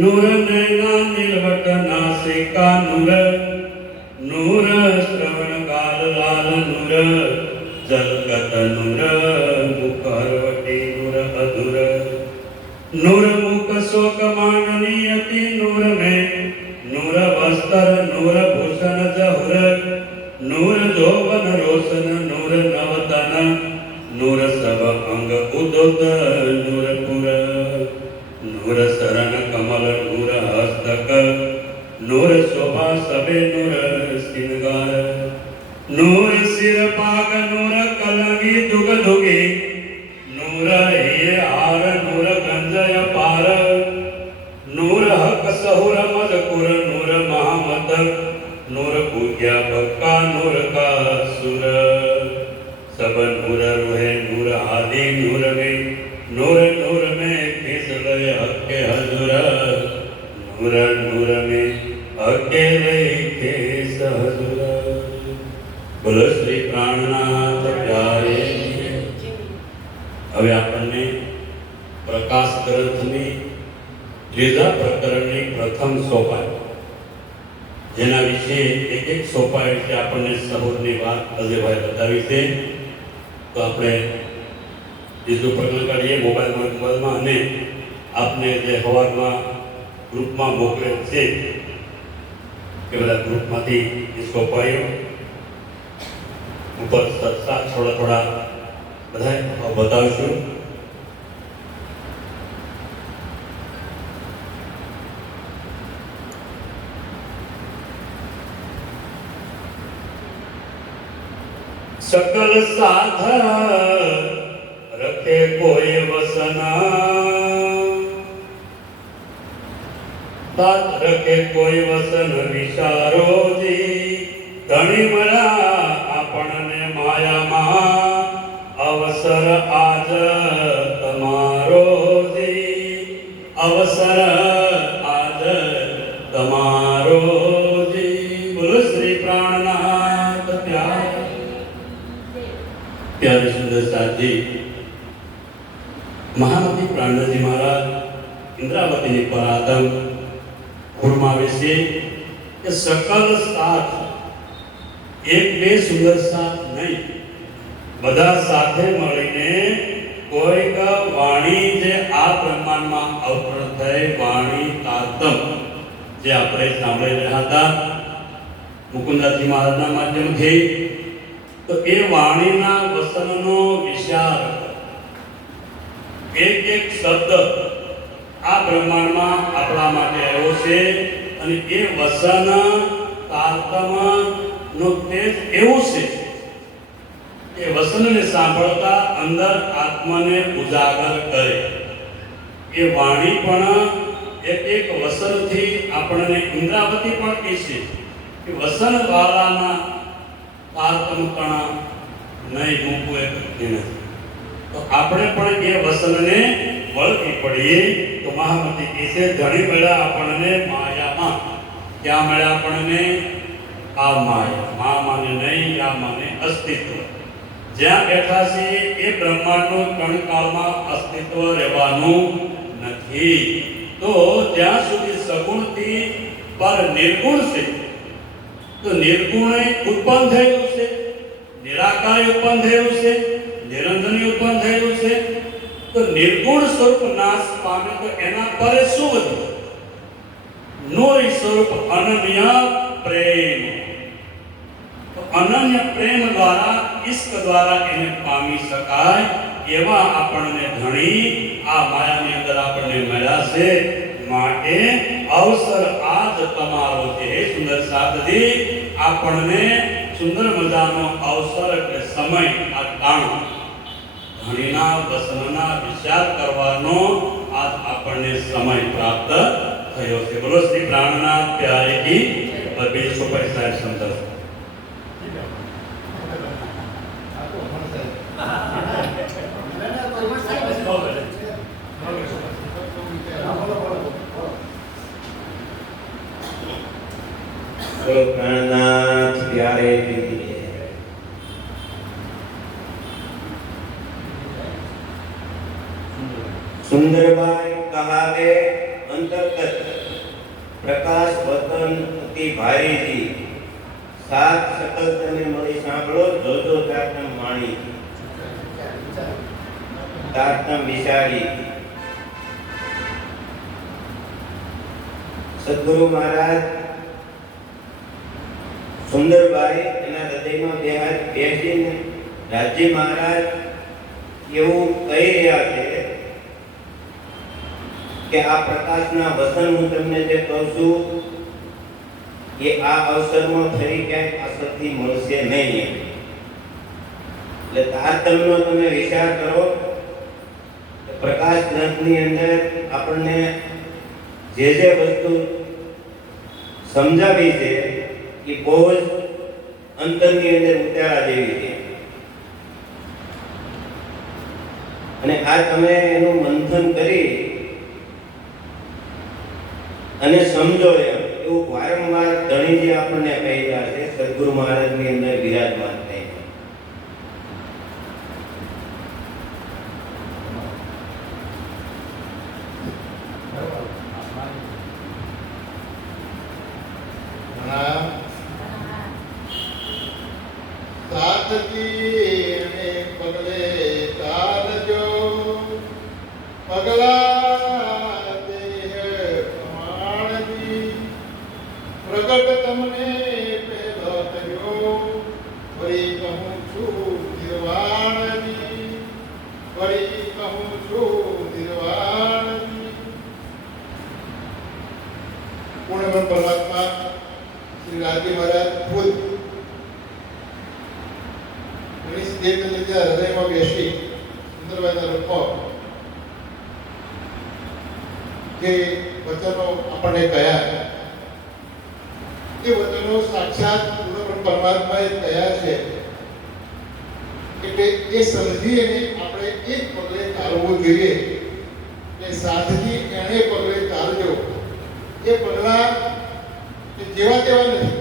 नूर नैना नीलवट नासिका नूर नूर श्रवण गाल लाल नूर जलगत नूर मुखरवटी नूर अधुर नूर मुख शोक मांडनी अति नूर में नूर वस्त्र नूर भूषण जहुर नूर जोवन रोशन नूर नवतन नूर सब अंग उदोत नूर पुर नूर शरण कमल नूर हस्तक नूर शोभा सबे नूर श्रृंगार नूर सिर पाग नूर कलंगी दुग दुगी नूर ये हार नूर गंजय पार नूर हक सहुर मजकुर नूर महामत नूर पूज्या बक्का नूर का सुर सब नूर रुहे नूर आदि नूर में नूर नूर में किस गए हक्के हजूर नूर नूर में हक्के गए किस हजूर। बोलो श्री प्राणनाथ प्यारे। હવે આપણને પ્રકાશ ગ્રંથની ત્રીજા પ્રકરણની પ્રથમ સોપાઈ જેના વિશે એક એક સોપાઈ વિશે આપણને સબૂતની વાત અજયભાઈ બતાવી છે તો આપણે બીજું પ્રકરણ કાઢીએ મોબાઈલમાં અને આપને જે સવારમાં ગ્રુપમાં મોકલેલ છે કે બધા ગ્રુપમાંથી એ સોપાઈઓ ઉપર સત્સા થોડા થોડા બધા બતાવીશું। सकल साध रखे कोई वसना साथ रखे कोई वसन विचारो जी धनी मरा आपने माया मा अवसर आज तमारो जी अवसर आज तमारो जी। बोलो श्री प्राणनाथ प्यारे प्यारे सुंदर साथ जी महामती प्राणजी महाराज इंद्रावती ने परादम खुरमावे से कि सकल साथ एक बे सुंदर साथ नहीं बधा साथे मळीने कोईक वाणी जे आ ब्रह्मांड में अवतरण थई वाणी तातम जे आपणे सांभळी રહ્યા હતા મુકુંદાજી મહારાજના માધ્યમથી तो ए वाणीना वसननो विचार एक एक शब्द आ ब्रह्मांड में आपणा माटे आव्यो छे अने ए वसन तारतम नो तेज एवुं छे ए वसनने सांभळता अंदर आत्माने उजागर करे। ए वाणी पण एक एक वसनथी आपणे इंद्रावती पण कहे कि वसन वालाना तारतमपणा नहीं मूकवे नहीं तो આપણે પણ એ વસનને વળગી પડીએ તો મહામતી કહેશે ધણી મળ્યા આપણને માયામાં ક્યાં મળ્યા આપણને આ માયા મા માને નહીં આ માને અસ્તિત્વ જ્યાં બેઠા છે એ બ્રહ્માંડનું કણકાળમાં અસ્તિત્વ રહેવાનું નથી તો જ્યાં સુધી સગુણથી પર નિર્ગુણ છે तो निर्गुण उत्पन्न थयेलुं छे निराकार उत्पन्न थयेलुं छे निरंजन उत्पन्न थयेलुं छे तो निर्गुण स्वरूप नाश पामे तो एना पर शुं वधु नूर स्वरूप अनन्य प्रेम तो अनन्य प्रेम द्वारा इश्क द्वारा एने पामी शकाय एवा आपणने धणी आ मायानी अंदर आपणने मळ्या छे માટે અવસર આજ તમારો છે હે સુંદર સાધજી આપણને સુંદર મજાનો અવસર એટલે સમય આ કાળ ધણીના વસનના વિચાર કરવાનો આજ આપણને સમય પ્રાપ્ત થયો છે। બોલો શ્રી પ્રાણનાથ પ્યારે કી બીજો સુપર સાહેબ સંતોષ बोलो प्राणनाथ प्यारे सुंदरबाई कहावे अंतर्गत પ્રકાશ વતન અતિ ભારીજી, સાત સકલ તમે મળી સાંભળો, જોજો તારતમ માણી, તારતમ વિચારી. સદગુરુ મહારાજ સુંદરબાઈ એના હૃદયમાં બેસીને રાજજી મહારાજ એવું કહી રહ્યા છે કે આ પ્રકાશના વસન હું તમને જે કહું છું એ આ અવસરમાં ફરી ક્યાંય આસક્તિ મળશે નહીં. એટલે તારતમ્યનો તમે વિચાર કરો. પ્રકાશ ગ્રંથની અંદર આપણને જે વસ્તુ સમજાવી છે એ બહુ જ અંતરની અંદર ઉતારા જેવી છે. અને આ તમે એનું મંથન કરી અને સમજો એવું વારંવાર ધણીજી આપણને કહી રહ્યા છે. સદગુરુ મહારાજની અંદર વિરાજમાન થઈ સાધકી અને પગલે ચાલજો, પગલા દેહ પ્રમાણજી, પ્રગટ તમને પેલો થયો, વળી કહું છું નિર્વાણજી, વળી કહું છું નિર્વાણજી. પૂર્ણબ્રહ્મ પરમાત્મા શ્રી રાજજી મહારાજ ખુદ હૃદયમાં બેસી સુંદરબાઈના રૂપમાં જે વચનો આપણને કહ્યા એ વચનો સાક્ષાત પૂર્ણબ્રહ્મ પરમાત્માએ કહ્યા છે. એટલે એ સમજી અને આપણે એક પગલે ચાલવું જોઈએ કે સાધકી એને પગલે ચાલજો. એ પગલા જેવા તેવા નથી,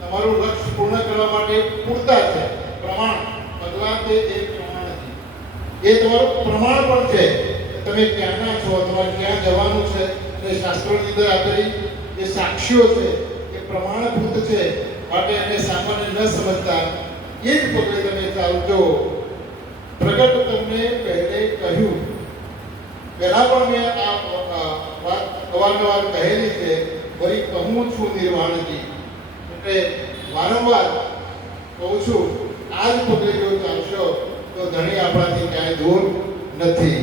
તમારું લક્ષ્ય પૂર્ણ કરવા માટે પૂરતા છે. પ્રમાણ પગલા તે એક પ્રમાણ છે, એ તમારું પ્રમાણ પણ છે કે તમે ક્યાંના છો, તમારે ક્યાં જવાનું છે. અને શાસ્ત્રોની અંદર આપેલી જે સાક્ષીઓ છે એ પ્રમાણભૂત છે, માટે એને સામાન્ય ન સમજતા એ જ પગલે તમે ચાલજો. પ્રગટ તમને પહેલે કહ્યું, પહેલા પણ મેં આ વાત અવારનવાર કહેલી છે, વળી કહું છું નિર્વાણજી. એટલે વારંવાર કહું છું આ જ પગલે જો ચાલશો તો ધણી આપણાથી ક્યાંય દૂર નથી.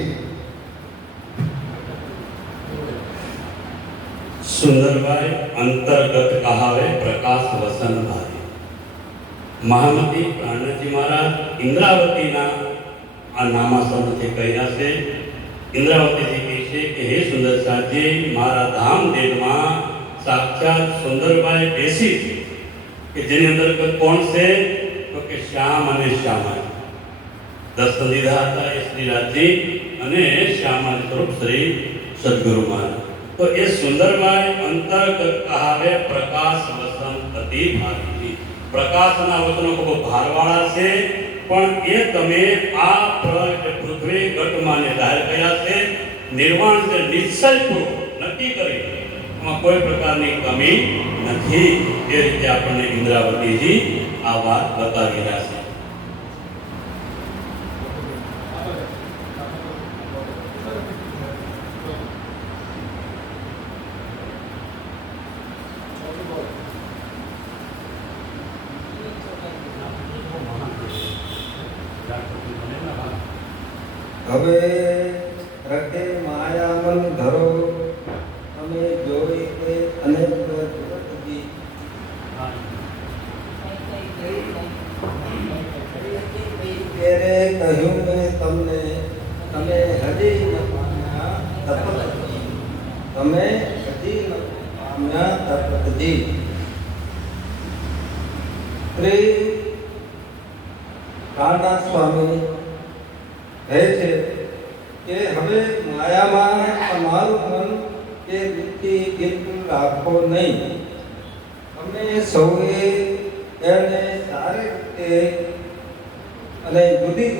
સુંદરબાઈ અંતર્ગત કહાવે પ્રકાશ વસન ભારી. મહામતી પ્રાણજી મહારાજ ઇન્દ્રાવતીના આ નામાસનથી કહ્યા છે. ઇન્દ્રાવતીજી કહે છે કે હે સુંદર સાજી, મારા ધામદેવમાં સાક્ષાત સુંદરબાઈ બેસી છે કે જેની અંતર્ગત કોણ છે તો કે શ્યામ અને શ્યામા દર્શન દીધા હતા એ શ્રી રાજજી અને શ્યામા સ્વરૂપ શ્રી સદગુરુ મહારાજ. તો એ સુંદરબાઈ અંતર્ગત કહાવે પ્રકાશ વસન અતિ ભારી. પ્રકાશના વચનો ખૂબ ભારવાળા છે, પણ એ તમે આ પૃથ્વી ઘટમાને જાહેર કર્યા છે. નિર્વાણ છે નિશ્ચયપૂર્વક નક્કી કરી, એમાં કોઈ પ્રકારની કમી નથી. એ રીતે આપણને ઇન્દ્રાવતીજી આ વાત બતાવી રહ્યા છે. હવે રખે માયામન ધરો, અમે જોઈ કે અનેક જગતજી. ત્યારે કહ્યું મેં તમને, તમે હજી ન પામ્યા તપતજી, તમે હજી ન પામ્યા તપતજી. શ્રી રાણા સ્વામી કહે છે કે હવે માયામાં તમારું મન કે વૃત્તિ બિલકુલ રાખો નહીં. અમે સૌએ એને સારી રીતે અને જુદી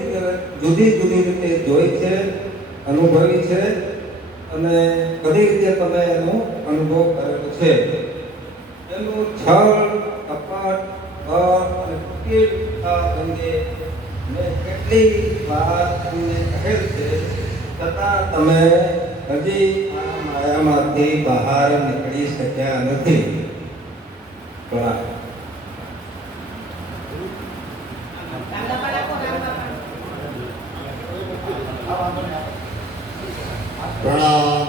જુદી રીતે જોઈ છે, અનુભવી છે. અને બધી રીતે તમે એનો અનુભવ કરેલો છે. એનું છળ કપટ બળ અને કુટિલતા અંગે મેં કેટલી વાર તમને કહેલ છે, છતાં તમે હજી આ માયામાંથી બહાર નીકળી શક્યા નથી. પ્રણામ. પ્રણામ.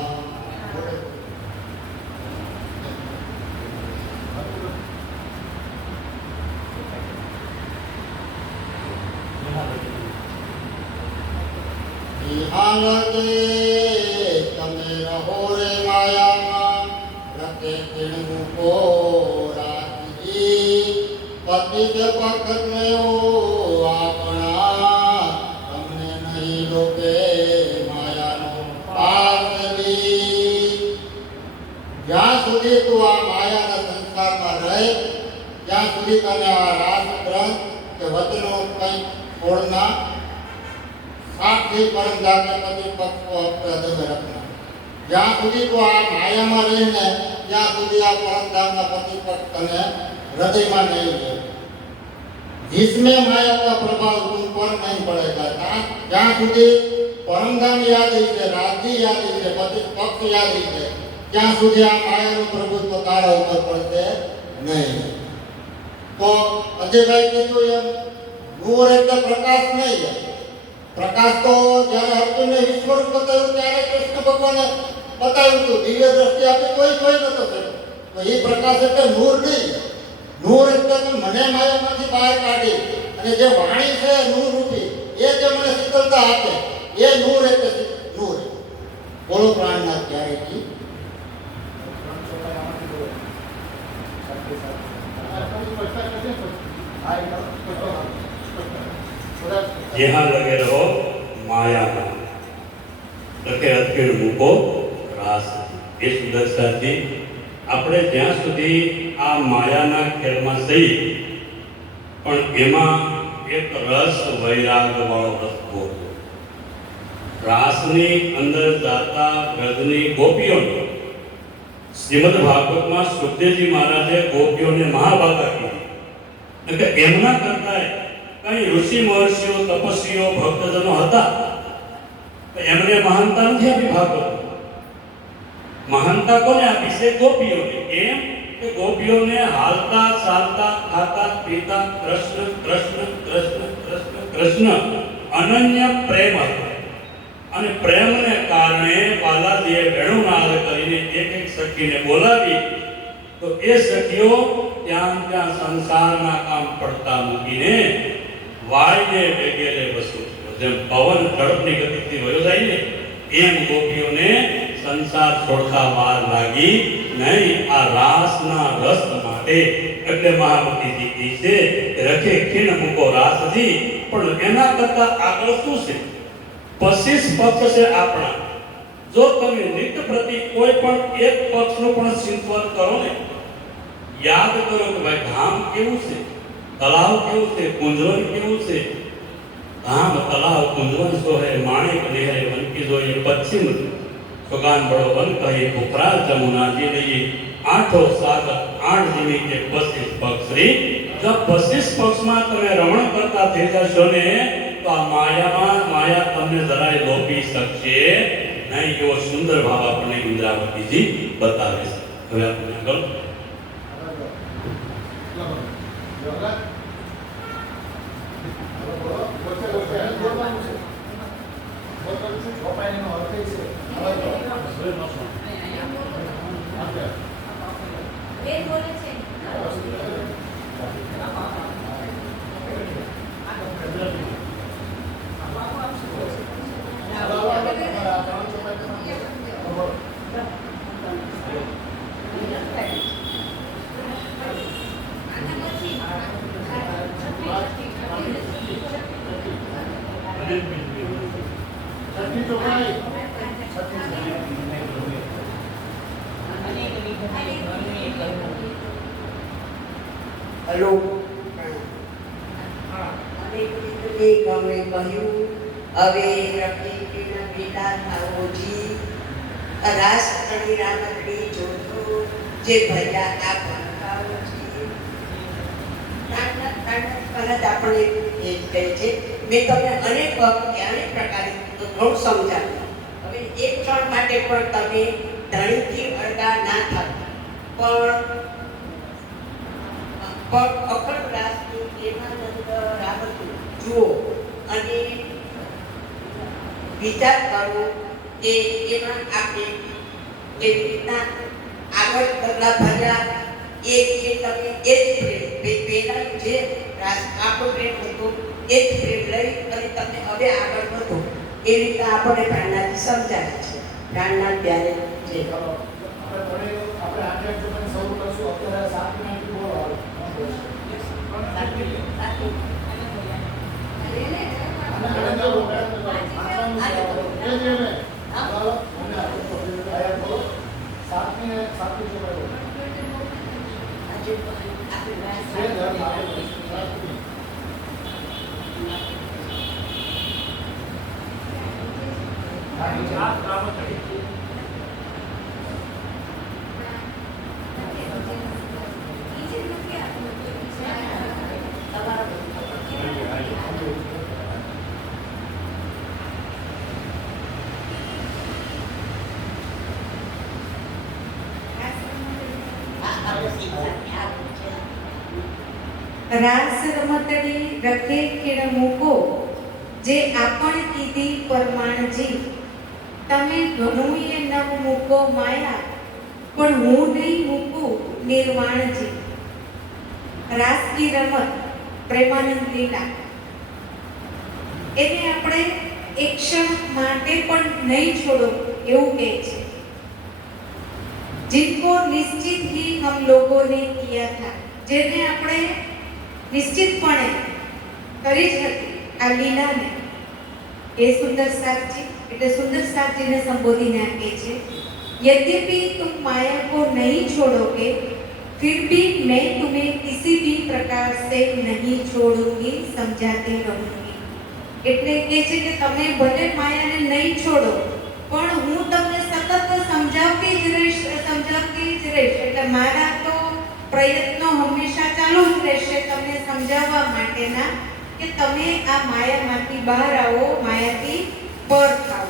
તમે રહો રે માયામાં રખે મૂકો રાખી પતિત પખત આપણા તમને નહીં લોકે માયાનો પાસરી. જ્યાં સુધી તું આ માયાના સંસારમાં રહે ત્યાં સુધી તને આ રાસ ગ્રંથ કે વચનો કંઈ છોડના સાક્ષી પરમધામને પતિ પક્ષો અપ્રદમ રખના. જ્યાં સુધી તું આ માયામાં રહીને ત્યાં સુધી આ પરમધામના પતિ પક્ષ તને હૃદયમાં નહીં રહે. जिसमें माया का प्रभाव तुम पर नहीं पड़ेगा, जहाँ સુધી પરમધામ યાદ છે, રાજ્ય યાદ છે, પતિ પક્ષ યાદ છે, ત્યાં સુધી આ માયાનું પ્રભુત્વ તારા ઉપર પડશે નહીં. તો અજયભાઈ કીધું એમ નૂર એટલે પ્રકાશ નહીં. પ્રકાશ તો જ્યારે અર્જુનને ઈશ્વર બતાવ્યું ત્યારે કૃષ્ણ ભગવાને બતાવ્યું હતું, દિવ્ય દ્રષ્ટિ આપી કોઈ નતો થયો. તો એ પ્રકાશ એટલે નૂર નહીં. નૂર એટલે મને માયામાંથી બહાર કાઢી અને જે વાણી છે નૂર રૂપી એ જે મને શીતળતા આપે એ નૂર એટલે નૂર. બોલો પ્રાણનાથ ક્યારે કી यहाँ लगे रहो माया में, रखे अधकेड़ मूको रास. એ સુદર્શાથી આપણે જ્યાં સુધી આ માયાના ખેલમાં સહી પણ એમાં એક રસ વૈરાગ વાળો રસ હોતો. રાસની અંદર જાતા વ્રજની ગોપીઓને શ્રીમદ ભાગવતમાં સુખદેવજી મહારાજે ગોપીઓને મહાભાગા કીધી. એટલે એમના કરતા કઈ ઋષિ મહર્ષિઓ તપસ્વીઓ ભક્તજનો હતા તો એમને મહાનતા નથી આપી. ભાગવત મહાનતા કોને આપી છે? ગોપીઓને. એમ કે ગોપીઓને હાલતા ચાલતા ખાતા પીતા કૃષ્ણ કૃષ્ણ કૃષ્ણ કૃષ્ણ કૃષ્ણ અનન્ય પ્રેમ હતો. અને પ્રેમને કારણે બાલાજીએ વેણુનાદ કરીને એક એક સખીને બોલાવી તો એ સખીઓ ત્યાં ત્યાં સંસારના કામ પડતા મૂકીને વાયને વેગેરે વસુ. જેમ પવન ઝડપની ગતિથી વયો જાય ને એમ ગોપીઓને સંસાર છોડતા વાર લાગી નહીં. આ રાસના રસ માટે એટલે મહામતીજી કી છે રખે ખીણ મૂકો રાસજી. પણ એના કરતા આગળ શું છે? 25 પક્ષ છે આપણા. જો તમે નિત્ય પ્રતિ કોઈ પણ એક પક્ષનું પણ ચિંતન કરો ને, યાદ કરો કે ભાઈ ધામ કેવું છે, તળાવ કેવું છે, કુંજવન કેવું છે. ધામ તળાવ કુંજવન સોહે માણેક નિહરે વનકી જોઈએ પશ્ચિમ सुगान बड़ो वन कहे पुखरा जमुना जी नहीं आठो सागर 8 जीवी के 25 पक्षरी. जब 25 पक्ष में तमे रमण करता થઈ જશો ને તો આ માયા તમને જરાય લોભી શકશે નહીં. એવો સુંદર ભાવ આપણે ઇન્દ્રાવતીજી બતાવે છે. હવે આપણે આગળ હેલો. હવે કહ્યું હવે રખી પીડા થાઓજી રાસડી રામડી જોતો જે ભર્યા આ ભરકાઓ છે નાના આપણે એ જ કહે છે. મેં તમને અનેક વખત અનેક પ્રકારે ઘણું સમજાવ્યું. હવે એક ક્ષણ માટે પણ તમે ધણીથી અડગા ના થાવ, પણ અખંડ રાસની પ્રેમાનંદ રામતું જુઓ અને વિચાર કરો કે એમાં આપણે કેવી રીતના આગળ પગલા ભર્યા. એ જે તમે એ જ પ્રેમ પહેલા જે આપણો પ્રેમ હતો એ જ પ્રેમ લઈ અને તમે હવે આગળ વધો એ રીતે આપણને પ્રાણનાથી સમજાય છે. પ્રાણનાથ ત્યારે જે રાસ રમતડી રખે ખેડ મૂકો જે આપણ કીધી પરમાણજી. તમે ઘણુંય નવ મૂકો માયા પણ હું નહીં મૂકું નિર્વાણજી. રાસની રમત પ્રેમાનંદ લીલા એને આપણે એક ક્ષણ માટે પણ નહીં છોડો એવું કહે છે. जिनको निश्चित ही हम लोगों ने किया था, જેને આપણે નિશ્ચિતપણે કરી જ હતી આ લીલાને. એ સુંદર साक्षी એટલે સુંદર साक्षीને સંબોધીને આપે છે. यद्यपि तुम माया को नहीं छोड़ोगे फिर भी मैं तुम्हें किसी भी प्रकार से नहीं छोड़ूंगी, समझाती रहूंगी. એટલે કહે છે કે તમે ભલે માયાને નહીં છોડો પણ હું તમને સતત સમજાવતી જ રહીશ. એટલે મારા તો પ્રયત્નો હંમેશા ચાલુ જ રહેશે તમને સમજાવવા માટેના કે તમે આ માયામાંથી બહાર આવો, માયાથી પર થાઓ.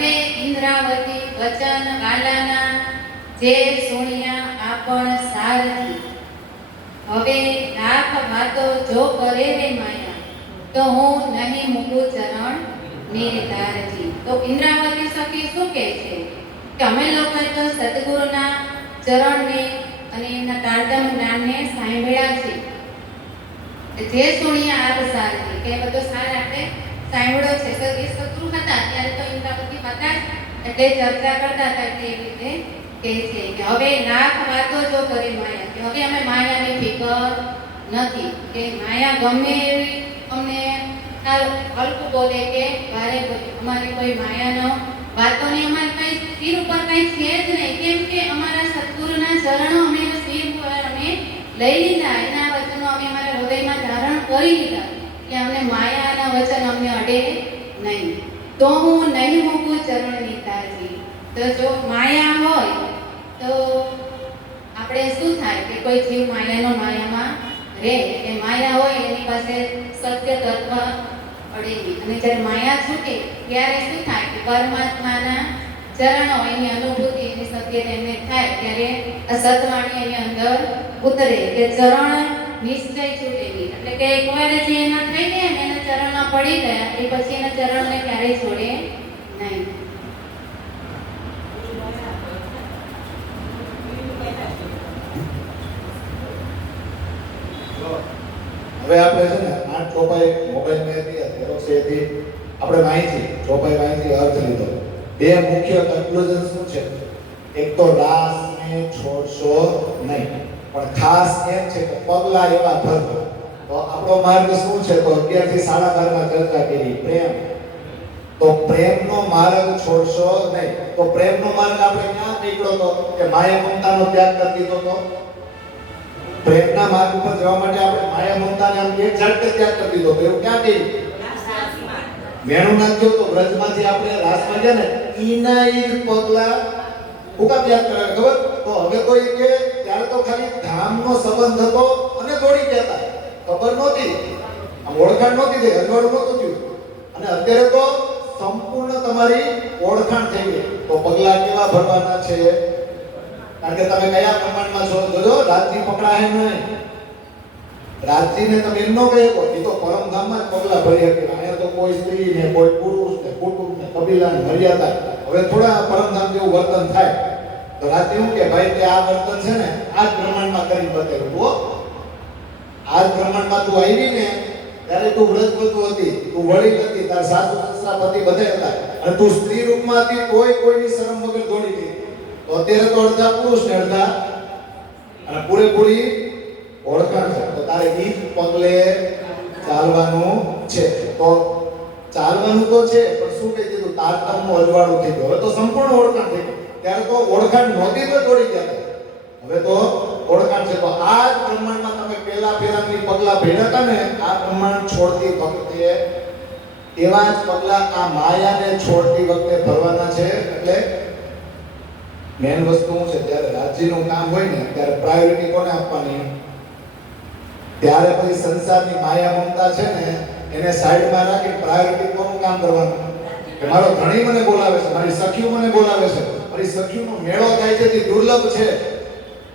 કહે ઇન્દ્રાવતી વચન વાલાના જે સુણ્યા આપણ સારથી. હવે લાખ વાતો જો કરે રે માયા તો હું નહીં મૂકું ચરણ નિર્ધારથી. તો ઇન્દ્રાવતી સખી શું કહે છે કે અમે લોકોએ તો સદગુરુના ચરણને અને એમના તારતમ જ્ઞાનને સાંભળ્યા છે. જે સુણ્યા આપ સારથી કે બધો સાર આપણે સાંભળ્યો છે. તો એ શત્રુ હતા ત્યારે તો ઇન્દ્રાવતી હતા એટલે ચર્ચા કરતા હતા તે રીતે કહે છે કે હવે લાખ વાતો જો કરે માયા કે હવે અમે માયાની ફિકર નથી કે માયા ગમે એવી અમને હલકું બોલે કે ભારે બોલે, અમારી કોઈ માયાનો વાતોની અમારે કઈ સિર ઉપર કઈ છે જ નહીં. કેમ કે અમારા સદગુરુના ચરણો અમે સિર ઉપર અમે લઈ લીધા, એના વચનો અમે અમારા હૃદયમાં ધારણ કરી લીધા કે અમને માયાના વચન અમને અડે નહીં. તો હું નહીં મૂકું ચરણ નિતારથી. તો જો માયા હોય તો આપણે શું થાય કે કોઈ જીવ માયામાં રહે કે માયા હોય એની પાસે સત્ય તત્વ અડે નહીં. અને જ્યારે માયા છૂટે ત્યારે શું થાય કે પરમાત્માના ચરણો એની અનુભૂતિ એની સત્યતા એમને થાય ત્યારે આ સતવાણી એની અંદર ઉતરે કે ચરણ નિશ્ચય છૂટે નહીં. એટલે કે એકવાર જે એના થઈ ગયા ને એના ચરણમાં પડી ગયા એ પછી એના ચરણને ક્યારેય છોડે નહીં. હવે આપણે છે ને 8 ચોપાઈ મોબાઈલમાં હતી ઝેરોક્ષ હતી, આપણે વાંચી ચોપાઈ વાંચી અર્થ લીધો. બે મુખ્ય કન્ક્લુઝન શું છે? એક તો રાસને છોડશો નહીં, પણ ખાસ એમ છે કે પગલા એવા ભરવા. તો આપણો માર્ગ શું છે? તો 11 થી 12:30 માં ચર્ચા કરી પ્રેમ. તો પ્રેમનો માર્ગ છોડશો નહીં. તો પ્રેમનો માર્ગ આપણે ક્યાં નીકળ્યો તો કે માયા મમતાનો ત્યાગ કરી દીધો તો. પ્રેમના માર્ગ ઉપર જવા માટે આપણે માયા મમતાને આમ એક ઝટકે ત્યાગ કરી દીધો તો એવું ક્યાં કર્યું? મેણું નાખ્યો તો વ્રજમાંથી આપણે રાસમાં ગયા ને ઈના ઈ જ પગલા ઉકા ત્યાગ કરે ખબર? તો હવે તો એ કે ત્યારે તો ખાલી ધામનો સંબંધ હતો અને દોડી ગયા હતા, ખબર નહોતી, આમ ઓળખાણ નહોતી થઈ, અજવાળું નહોતું થયું. અને અત્યારે તો સંપૂર્ણ તમારી ઓળખાણ થઈ ગઈ. તો પગલા કેવા ભરવાના છે? કારણ કે તમે કયા પ્રમાણમાં છો જોજો. રાજજી પકડાય નહીં. રાજજીને તમે એમ ન કહી શકો એ તો પરમધામમાં જ પગલા ભરી હતી. અહીંયા તો કોઈ સ્ત્રી ને કોઈ પુરુષ ને કુટુંબ ને કબીલા ને મર્યાદા. હવે થોડા પરમધામ જેવું વર્તન થાય તો રાજજી શું કે ભાઈ કે આ વર્તન છે ને આ જ પ્રમાણમાં કરી બતાવ્યું. તો આ જ પ્રમાણમાં તું આવી ને ત્યારે તું વ્રજવધુ હતી, તું વડીલ હતી, તાર સાસુ સસરા પતિ બધા હતા અને તું સ્ત્રી રૂપમાં હતી, કોઈની શરમ વગર દોડી ગઈ. તો અત્યારે તો અડધા પુરુષ ને અડધા અને પૂરેપૂરી ઓળખાણ છે. તો તારે ઈ જ પગલે ચાલવાનું છે. તો ચાલવાનું તો છે પણ શું કહી દીધું? તારતમનું અજવાળું થઈ ગયું. હવે તો સંપૂર્ણ ઓળખાણ થઈ ગયું. ત્યારે તો ઓળખાણ નહોતી તો દોડી ગયા. હવે તો ઓળખાણ છે. તો આ જ પ્રમાણમાં તમે પેલાની પગલા ભેળા હતા ને આ પ્રમાણ છોડતી વખતે એવા જ પગલા આ માયાને છોડતી વખતે ભરવાના છે. એટલે મેન વસ્તુ શું છે? જ્યારે રાજ્યનું કામ હોય ને ત્યારે પ્રાયોરિટી કોને આપવાની? ત્યારે પછી સંસારની માયા મમતા છે ને એને સાઈડમાં રાખી પ્રાયોરિટી કોનું કામ કરવાનું? કે મારો ધણી મને બોલાવે છે, મારી સખીઓ મને બોલાવે છે, મારી સખીઓનો મેળો થાય છે તે દુર્લભ છે,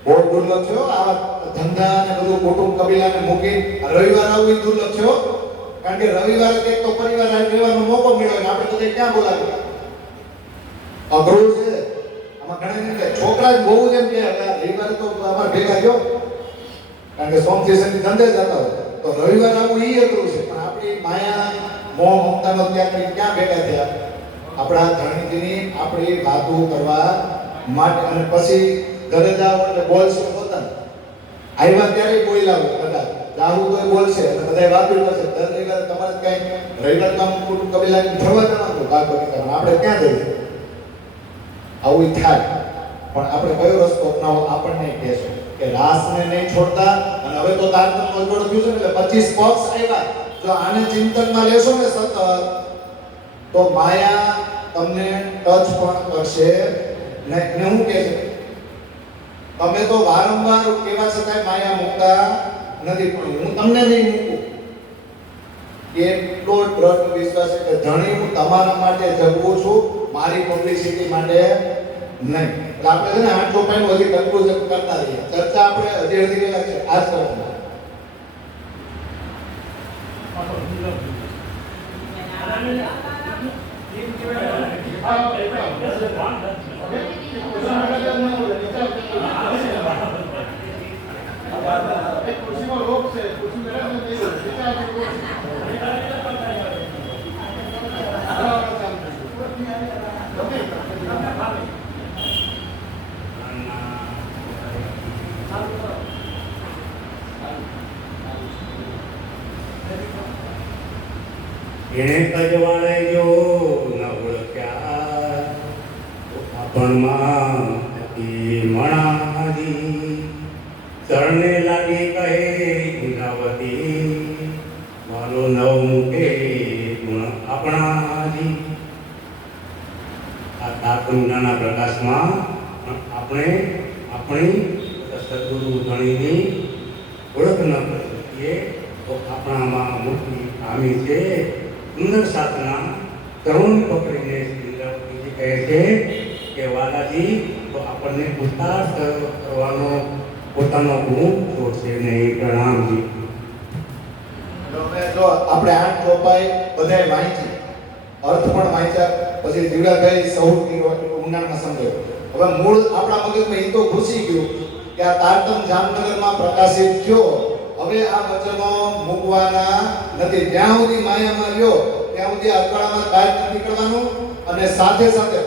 બહુ દુર્લભ છે. આવા ધંધા ને બધું કુટુંબ કબીલાને મૂકી રવિવાર આવવું દુર્લભ છે. કારણ કે રવિવારે કંઈક તો પરિવાર રહેવાનો મોકો મળ્યો ને આપણે બધે ક્યાં બોલાવીએ? અઘરું છે. આમાં ઘણા છોકરા જ બહુ જેમ કે રવિવારે તો અમારે ભેગા થયો કારણ કે સોમથી શનિ ધંધે જતા હોય તો રવિવાર આવું ઈ અઘરું છે. પણ આપણી માયા મોહ મમતાનો ત્યાગ કરી ક્યાં ભેગા થયા? આપણા ધણીની આપણી વાતો કરવા માટે. અને પછી ઘરે જાવ એટલે બોલશે પોતાને. આવ્યા ત્યારે બોલ્યા હોય કદાચ જાવું તો બોલશે અને બધા વાતો કરશે. દર રવિવારે તમારે કઈ રવિવાર કામ કુટુંબ કબીલાની ફરવા જવાનું બાગ બગીચામાં આપણે ક્યાં જઈએ? આવું થાય. પણ આપણે કયો રસ્તો અપનાવો? આપણને કહેશો કે રાસને નહીં છોડતા. અને હવે તો તારતમ્ય અજવાળું થયું છે ને એટલે 25 પક્ષ આવ્યા. જો આને ચિંતનમાં લેશો ને સતત તો માયા તમને ટચ પણ કરશે નહીં. ને હું કહે છે તમે તો વારંવાર કેવા છતાંય માયા મૂકતા નથી. પણ હું તમને નહીં મૂકું. એટલો દ્રઢ વિશ્વાસ છે કે ધણી હું તમારા માટે જગવું છું, મારી પબ્લિસિટી માટે નહીં. એટલે આપણે છે ને 8 ચોપાઈનું હજી કન્ક્લુઝન કરતા રહીએ. ચર્ચા આપણે હજી અડધી કલાક છે આજ કરવાનું. ખુરશીમાં લોક છે, ખુરશી મેળા એને કજવાળે જો ન ઓળખ્યા તો આપણમાં હતી મણારી. ચરણે લાગી કહે ગુનાવતી મારો નવ મુખે ગુણ આપણાજી. આ તારતમ્યના પ્રકાશમાં આપણે આપણી સદગુરુ ધણીની ઓળખ ન કરી શકીએ તો આપણામાં મોટી ખામી છે. સુંદર સાધના તરુણ પકડીને શ્રીરામજી કહે છે કે વાલાજી તો આપણને ઉતાર કરવાનો પોતાનો ગુણ છોડશે નહીં. પ્રણામજી. જો આપણે 8 ચોપાઈ બધાય વાંચી, અર્થ પણ વાંચ્યા, પછી દીવડાભાઈ સૌથી ઊંડાણમાં સમજાયો. હવે મૂળ આપણા મગજમાં એ તો ઘૂસી ગયું કે આ તારતમ જામનગરમાં પ્રકાશિત થયો. હવે હવે આ વચનો મૂકવાના નથી. જ્યાં સુધી માયામાં રહ્યો ત્યાં સુધી અજવાળામાં બહાર નથી નીકળવાનું. અને સાથે સાથે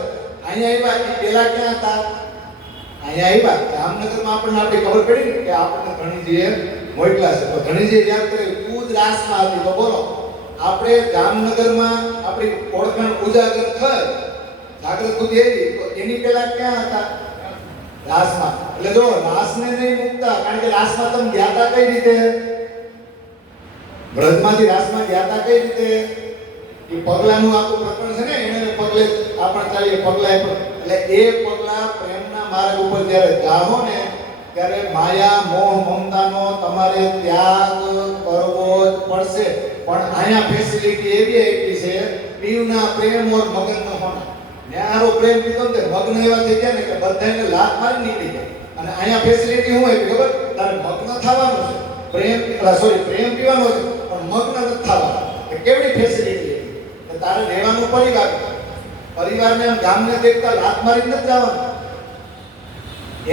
અહીંયા આવ્યા કે પેલા ક્યાં હતા? અહીંયા આવ્યા જામનગરમાં આપણને આપણી ખબર પડી ને કે આપણને ધણીજીએ મોકલા છે. તો ધણીજીએ યાદ કર્યું તું જ રાસમાં હતી. તો બોલો આપણે જામનગરમાં આપણી ઓળખાણ ઉજાગર થઈ જાગૃત બુદ્ધિ આવી તો એની પહેલા ક્યાં હતા? રાસમાં. એટલે જો રાસને નહીં મૂકતા, કારણ કે રાસમાં તમે ગયા હતા કઈ રીતે? બ્રજમાંથી રાસમાં ગયા હતા કઈ રીતે? એ પગલાનું આખું પ્રકરણ છે ને, એને પગલે આપણે ચાલીએ પગલા એટલે એ પગલા પ્રેમના માર્ગ ઉપર જ્યારે જાઓ ને ત્યારે માયા મોહ મમતાનો તમારે ત્યાગ કરવો જ પડશે. પણ અહીંયા ફેસિલિટી એવી આપી છે પીવના પ્રેમ ઓર મગન ન હોના. ન્યારો પ્રેમ પીધો ને મગ્ન એવા થઈ ગયા ને કે બધાને લાત મારી નીકળી જાય. અને અહીંયા ફેસિલિટી શું આપી ખબર? તારે મગ્ન થવાનું છે, પ્રેમ પીવાનો છે પણ મગ્ન નથી થવાનું. કેવડી ફેસિલિટી કે તારે રહેવાનું પરિવારને ગામને દેખતા લાત મારી નથી જવાનું.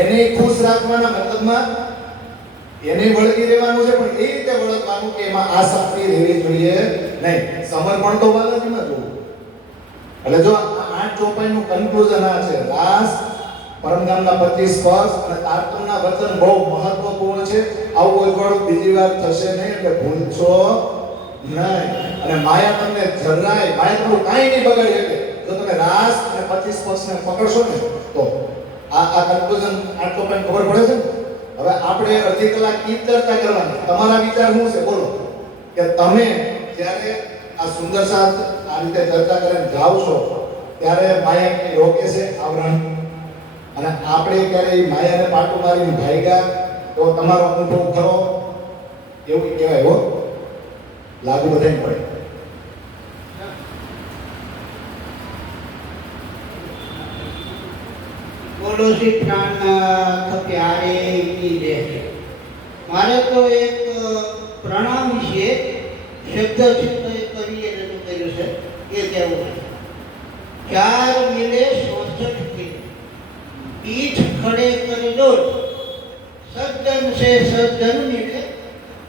એને ખુશ રાખવાના મતલબમાં એને વળગી રહેવાનું છે, પણ એ રીતે વળગવાનું કે એમાં આસક્તિ રહેવી જોઈએ નહીં. સમર્પણ તો બાલાજીમાં જોવું. એટલે જો આ 8 ચોપાઈનું કન્ક્લુઝન આ છે. રાસ, પરમધામના 25 સ્પર્શ અને તારતમ્યના વચન બહુ મહત્વપૂર્ણ છે. આવું અજવાળું બીજી વાર થશે નહીં, એટલે ભૂલશો નહીં. અને માયા તમને જરાય તમારું કાંઈ નહીં બગાડી શકે. જો તમે રાસ અને 25 સ્પર્શને પકડશો ને તો આ કન્ક્લુઝન 8 ચોપાઈ ખબર પડે છે ને. હવે આપણે અડધી કલાક ઈ ચર્ચા કરવાની. તમારા વિચાર શું છે બોલો? કે તમે જ્યારે આ સુંદર સાથ આ રીતે ચર્ચા કરીને જાઓ છો ત્યારે માયા રોકે છે આવરણ, અને આપણે ક્યારે એ માયાને પાટું મારીને ભાગ્યા તો તમારો અનુભવ ખરો એવું કહેવાય હો. લાગુ બધાને પડે. બોલો શ્રી પ્રાણનાથ પ્યારે કી જય. મારે તો એક પ્રણામ વિશે શબ્દ ચિત્ર કરીને રજૂ કર્યું છે એ કહેવું છે. 4 મિલે 66 કિલો પીઠ ખડે કરી દોડ સજ્જન સે સજ્જન મિલે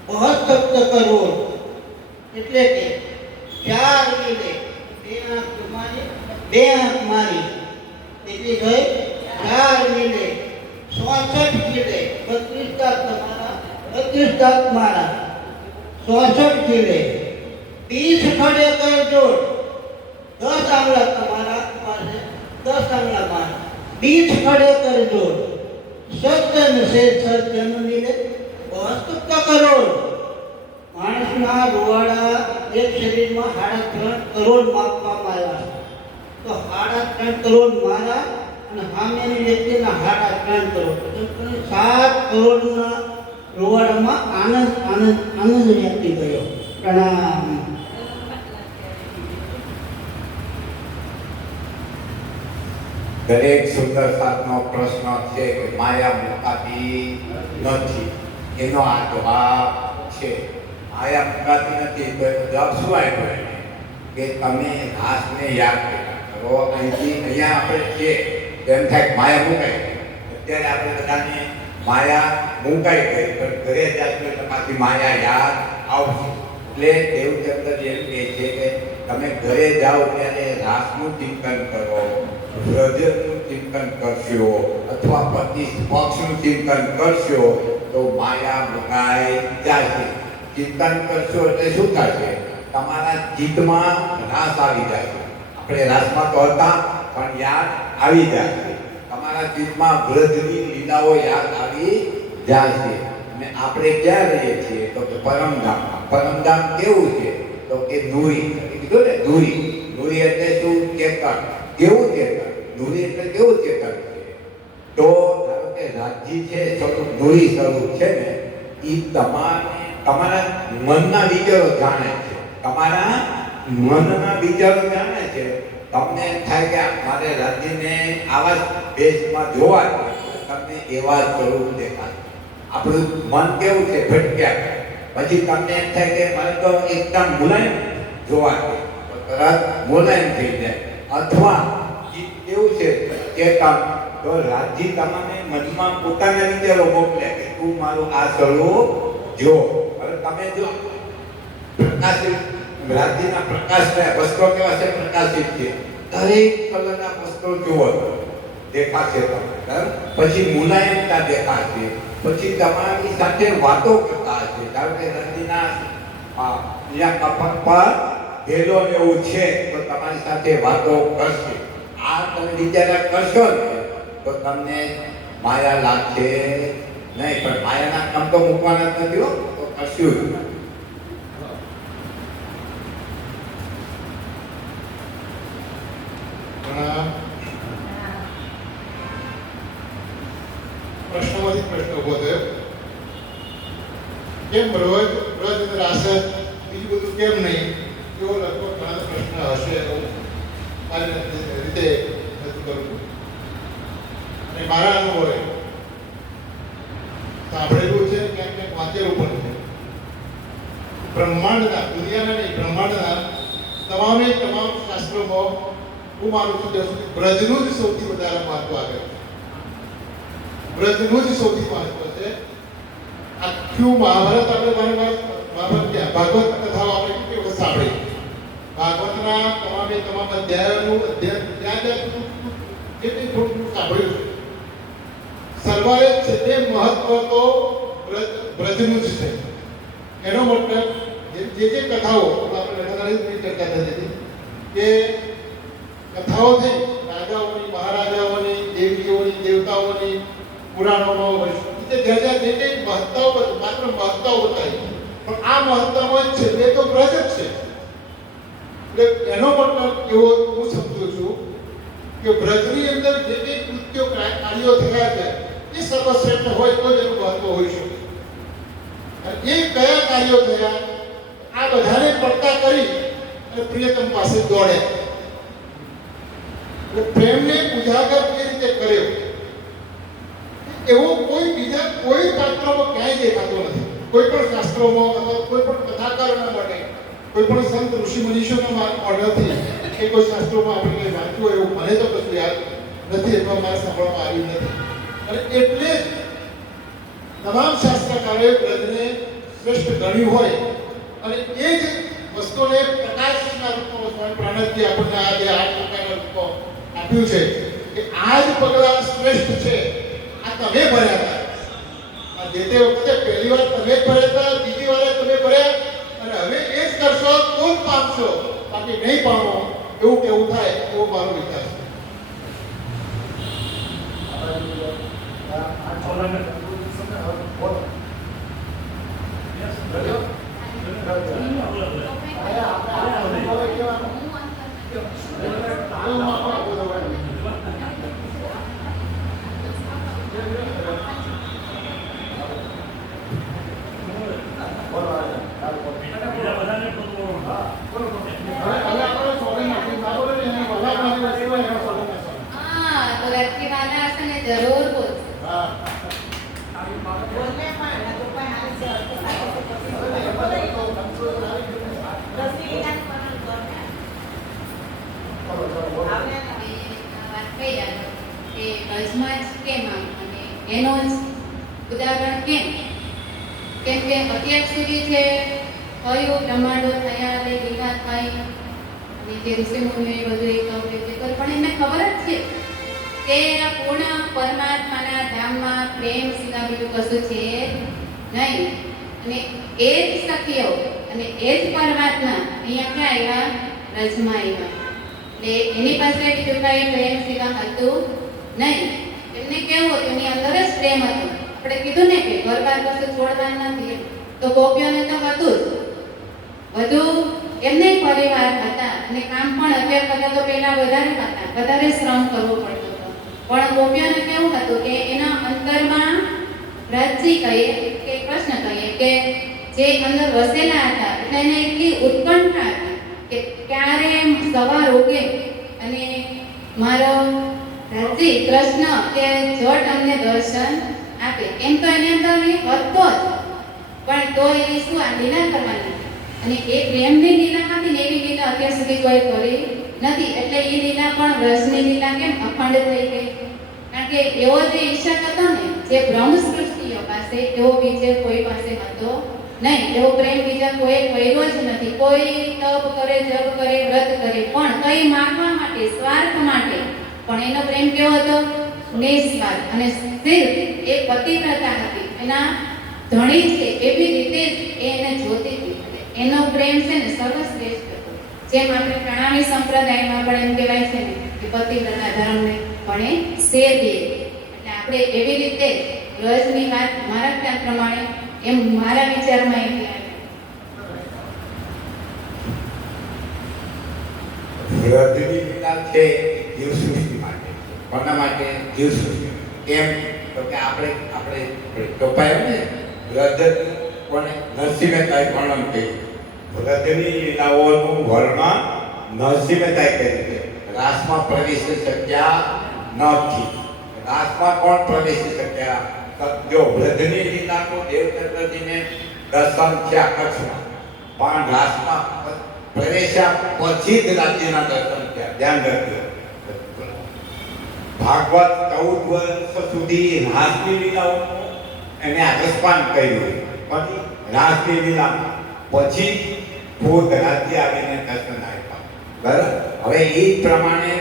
બહત તપ્ત કરોડ. એટલે કે 4 મિલે 2 આંખ મારી એટલી થઈ 4 મિલે 66 કિલે 32 દાંત તમારા 32 દાંત મારા 66 કિલે પીઠ ખડે કર જોડ 10 આંગળા તમારા પાસે 10 આંગળા મારા પીઠ ખડે કર જોડ સજ્જન સે સજ્જન મિલે વસ્તુક કરોડ. માણસના રૂવાડા એક શરીરમાં 3.5 કરોડ માપવામાં આવ્યા છે. તો 3.5 કરોડ મારા અને સામેની વ્યક્તિના 3.5 કરોડ, 7 કરોડના રૂવાડામાં આનંદ વ્યક્તિ ગયો. પ્રણામ. દરેક સુંદર સાથનો પ્રશ્ન છે કે માયા મુકાતી નથી, એનો આ જવાબ છે. માયા મુકાતી નથી તો એનો જવાબ શું આવ્યો કે તમે રાસને યાદ કર્યા કરો. અહીંયા આપણે છીએ એમ થાય માયા મુકાઈ ગઈ. અત્યારે આપણે બધાને માયા મુકાઈ ગઈ પણ ઘરે જશું એટલે પાછી માયા યાદ આવશે. એટલે દેવચંદ્ર એમ કહે છે કે તમે ઘરે જાઓ ત્યારે રાસનું ચિંતન કરો, વ્રજનું ચિંતન કરશો અથવા 25 પક્ષનું ચિંતન કરશો તો માયા મુકાઈ જશે. ચિંતન કરશો એટલે શું થશે? તમારા ચિત્તમાં રાસ આવી જશે. આપણે રાસમાં તો હતા પણ યાદ આવી જશે. તમારા ચિત્તમાં વ્રજની લીલાઓ યાદ આવી જશે. અને આપણે ક્યાં રહીએ છીએ તો કે પરમધામમાં. પરમધામ કેવું છે તો કે નૂરી. કીધું ને નૂરી. નૂરી એટલે શું? ચેતન. કેવું ચેતન? નૂરી એટલે કેવું ચેતન છે? તો ધારો કે રાજ્ય છે સ્વરૂપ, નૂરી સ્વરૂપ છે ને, એ તમારા મનના વિચારો જાણે છે. તમારા મનના વિચારો જાણે છે. તમને એમ થાય કે મારે રાજ્યને આવા દેશમાં જોવા છે, તમને એવા સ્વરૂપ દેખાય. આપણું મન કેવું છે? ભટક્યા. પછી તમને એમ થાય કે મારે તો એકદમ મુલાયમ જોવા છે, તો તરત મુલાયમ થઈ જાય. અથવા કેવું છે? ચેતન. તો રાજ્ય તમને મનમાં પોતાના વિચારો મોકલે કે તું મારું આ સ્વરૂપ જો હવે તમે જો પ્રકાશિત રાત્રિના પ્રકાશને વસ્ત્રો કેવા છે? પ્રકાશિત છે. દરેક કલરના વસ્ત્રો જુઓ દેખાશે તમને, બરાબર? પછી મુલાયમતા દેખાશે, પછી તમારી સાથે વાતો કરતા હશે. ધારો કે રાત્રિના અહીંયા કપટ પર ભેલો ને એવું છે તો તમારી સાથે વાતો કરશે. આ તમે વિચારા કરશો ને તો તમને માયા લાગશે નહીં, પણ માયાના કામ તો મૂકવાના જ નથી હો, તો કશું જ. પ્રશ્નોમાંથી પ્રશ્ન ઉભો થયો. કેમ બ્રજ અને રાસદ, બીજું બધું કેમ નહીં? એવો લગભગ ઘણા પ્રશ્ન હશે એવું મારી રીતે રજૂ કરું છું. અને મારા અનુભવે સાંભળેલું છે, ક્યાંક ક્યાંક વાંચેલું પણ છે. બ્રહ્માંડના, દુનિયાના નહીં, બ્રહ્માંડના તમામે તમામ શાસ્ત્રોમાં હું માનું છું ત્યાં સુધી બ્રજનું જ સૌથી વધારે મહત્વ આપે છે. બ્રજનું જ સૌથી મહત્વ છે. આખું મહાભારત આપણે મહાભારત ક્યાં ભાગવત કથાઓ આપણે કેટલી વખત સાંભળી. ભાગવતના તમામે તમામ અધ્યાયોનું ત્યાં કેટલી થોડું સાંભળ્યું છે. સર્વારે છેલ્લે મહત્વ તો બ્રજનું જ છે. એનો મતલબ જે કથાઓ આપણે લખનારી ચર્ચા થતી હતી કે કથાઓ થઈ રાજાઓની, મહારાજાઓની, દેવીઓની, દેવતાઓની, પુરાણોનો જે કંઈ મહત્તાઓ માત્ર મહત્તાઓ બતાવી, પણ આ મહત્તામાં છેલ્લે તો બ્રજ જ છે. એટલે એનો મતલબ એવો હું સમજુ છું કે બ્રજની અંદર જે કંઈ કૃત્યો કાર્યો થયા છે એ સર્વશ્રેષ્ઠ હોય તો જ એનું મહત્વ હોઈ શકે. એ કયા કાર્યો થયા આ બધાને પડતા કરી અને પ્રિયતમ પાસે દોડ્યા. એટલે પ્રેમને ઉજાગર જે રીતે કર્યો એવો કોઈ બીજા કોઈ પાત્રમાં ક્યાંય દેખાતો નથી. કોઈ પણ શાસ્ત્રોમાં અથવા કોઈ પણ કથાકારોના માટે, કોઈ પણ સંત ઋષિ મનીષોના ઓર્ડરથી કે કોઈ શાસ્ત્રોમાં આપણે કંઈ વાંચ્યું એવું મને તો કશું યાદ નથી, અથવા મારે સાંભળવામાં આવ્યું નથી. અને એટલે જ તમામ શાસ્ત્રકારોએ બ્રજને શ્રેષ્ઠ ગણ્યું હોય અને એ જ વસ્તુને પ્રકાશના રૂપમાં સ્વામી પ્રાણજી આપણને આ જે 8 પ્રકારના રૂપો આપ્યું છે કે આ જ પગલાં શ્રેષ્ઠ છે. આ તમે ભર્યા હતા. આ જે તે વખતે પહેલી વાર તમે ભર્યા હતા, બીજી વાર તમે ભર્યા, અને હવે એ જ કરશો તો જ પામશો, બાકી નહીં પામો એવું કેવું થાય એવો મારો વિચાર છે. તો રાત્રિ વાલા હશે ને જરૂર બોલ. એનો જ ઉદાહરણ કેમ? કેમ કે અત્યાર સુધી છે કયું બ્રહ્માંડો થયા, લીલા થઈ, અને જે ઋષિમુનિઓએ બધું પણ એમને ખબર જ છે કે આ પૂર્ણ પરમાત્માના ધામમાં પ્રેમ સિવાય બીજું કશું છે નહીં. અને એ જ સખીઓ અને એ જ પરમાત્મા અહીંયા ક્યાં આવ્યા? રજમાં આવ્યા. એટલે એની પાસે બીજું કાંઈ પ્રેમ સિવાય હતું નહીં. એમને કેવું હતું? એની અંદર જ પ્રેમ હતો. આપણે કીધું ને કે ઘર બાર કશું છોડવાનું નથી, તો ગોપીઓને તો હતું જ. બધું એમને પરિવાર હતા અને કામ પણ અત્યાર કરતાં તો પહેલા વધારે હતા, વધારે શ્રમ કરવો પડતો હતો. પણ ગોપીઓને કેવું હતું કે એના અંતરમાં રાજજી કહીએ કે કૃષ્ણ કહીએ કે જે અંદર વસેલા હતા, એટલે એને એટલી ઉત્કંઠા હતી કે ક્યારે સવાર ઉગે અને મારો રાજજી કૃષ્ણ કે જટ અમને દર્શન આપે. એમ તો એની અંદર હતો જ, પણ તો એ શું આ લીલા કરવાની અને એ પ્રેમની લીલા હતી ને એવી લીલા અત્યાર સુધી કોઈ કરી નથી. એટલે એ લીલા પણ રસની લીલા કેમ અખંડ થઈ ગઈ? કારણ કે એવો જે ઈશક હતો ને, જે બ્રહ્મ સૃષ્ટિઓ પાસે પાસે એવો વિજય કોઈ પાસે હતો નહીં. એવો પ્રેમ બીજા કોઈ કર્યો જ નથી. કોઈ તપ કરે, જપ કરે, વ્રત કરે, પણ કઈ માંગવા માટે, સ્વાર્થ માટે. પણ એનો પ્રેમ કેવો હતો? નિસ્વાર્થ. અને સિર્ફ એ પતિવ્રતા હતી, એના ધણી છે એવી રીતે જ એ એને જોતી હતી. એનો પ્રેમ છે ને સર્વશ્રેષ્ઠ હતો. જેમ આપણે પ્રણામી સંપ્રદાયમાં પણ એમ કહેવાય છે ને કે પતિવ્રતા ધર્મને પણ એ સેવીએ. એટલે આપણે એવી રીતે વ્રજની વાત મારા જ્ઞાન પ્રમાણે એમ મારા વિચારમાં એવી આવે. વ્રતની લીલા છે જીવસૃષ્ટિ માટે. કોના માટે? જીવસૃષ્ટિ. કેમ? તો કે આપણે કપાય ને વ્રત કોને નરસિંહ મહેતાએ વર્ણન કર્યું. વ્રતની લીલાઓનું વર્ણન નરસિંહ મહેતાએ કર્યું છે. રાસમાં પ્રવેશી શક્યા નથી. રાસમાં કોણ પ્રવેશી શક્યા? જો વ્રતની લીલાનું દેવચંદ્રજીને દર્શન થયા કચ્છમાં, પણ રાસમાં પ્રવેશ્યા પછી જ રાજ્યના દર્શન થયા. ધ્યાન રાખજો. ભાગવત 14 વર્ષ સુધી રાસની લીલાઓનું એને આદર્શપાન કર્યું. પછી રાસની લીલામાં પછી ખુદ રાજ્ય આવીને દર્શન આપ્યા. બરાબર. હવે એ જ પ્રમાણે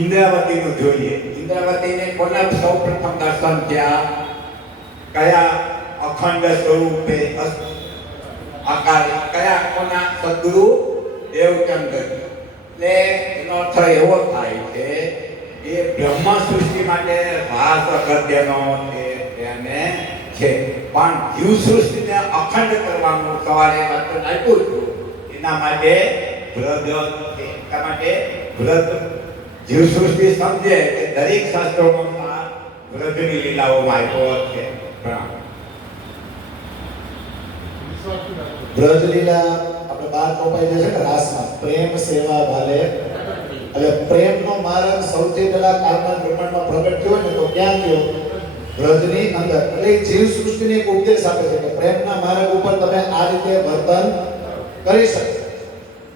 ઇન્દ્રાવતીનું જોઈએ. ઇન્દ્રાવતીને કોના સૌ પ્રથમ દર્શન થયા? કયા અખંડ સ્વરૂપે આકારે કયા કોના? સદગુરુ દેવચંદ્ર. એટલે એનો અર્થ એવો થાય છે કે બ્રહ્મ સૃષ્ટિ માટે રાસ અગત્યનો એને છે, પણ જીવ સૃષ્ટિને અખંડ કરવાનું સવારે વચન આપ્યું હતું. એના માટે વ્રત છે. એટલા માટે વ્રત જીવ સૃષ્ટિ સમજે કે દરેક શાસ્ત્રોમાં વ્રતની લીલાઓમાં આપ્યો છે. વ્રજલીલા આપણે બાર કપાઈ જાય છે ને રાસમાં પ્રેમ સેવા ભાલે. એટલે પ્રેમનો માર્ગ સૌથી પહેલા કાળના બ્રહ્માંડમાં પ્રગટ થયો ને તો ક્યાં થયો? વ્રજની અંદર. એટલે જીવ સૃષ્ટિને એક ઉપદેશ આપે છે કે પ્રેમના માર્ગ ઉપર તમે આ રીતે વર્તન કરી શકો.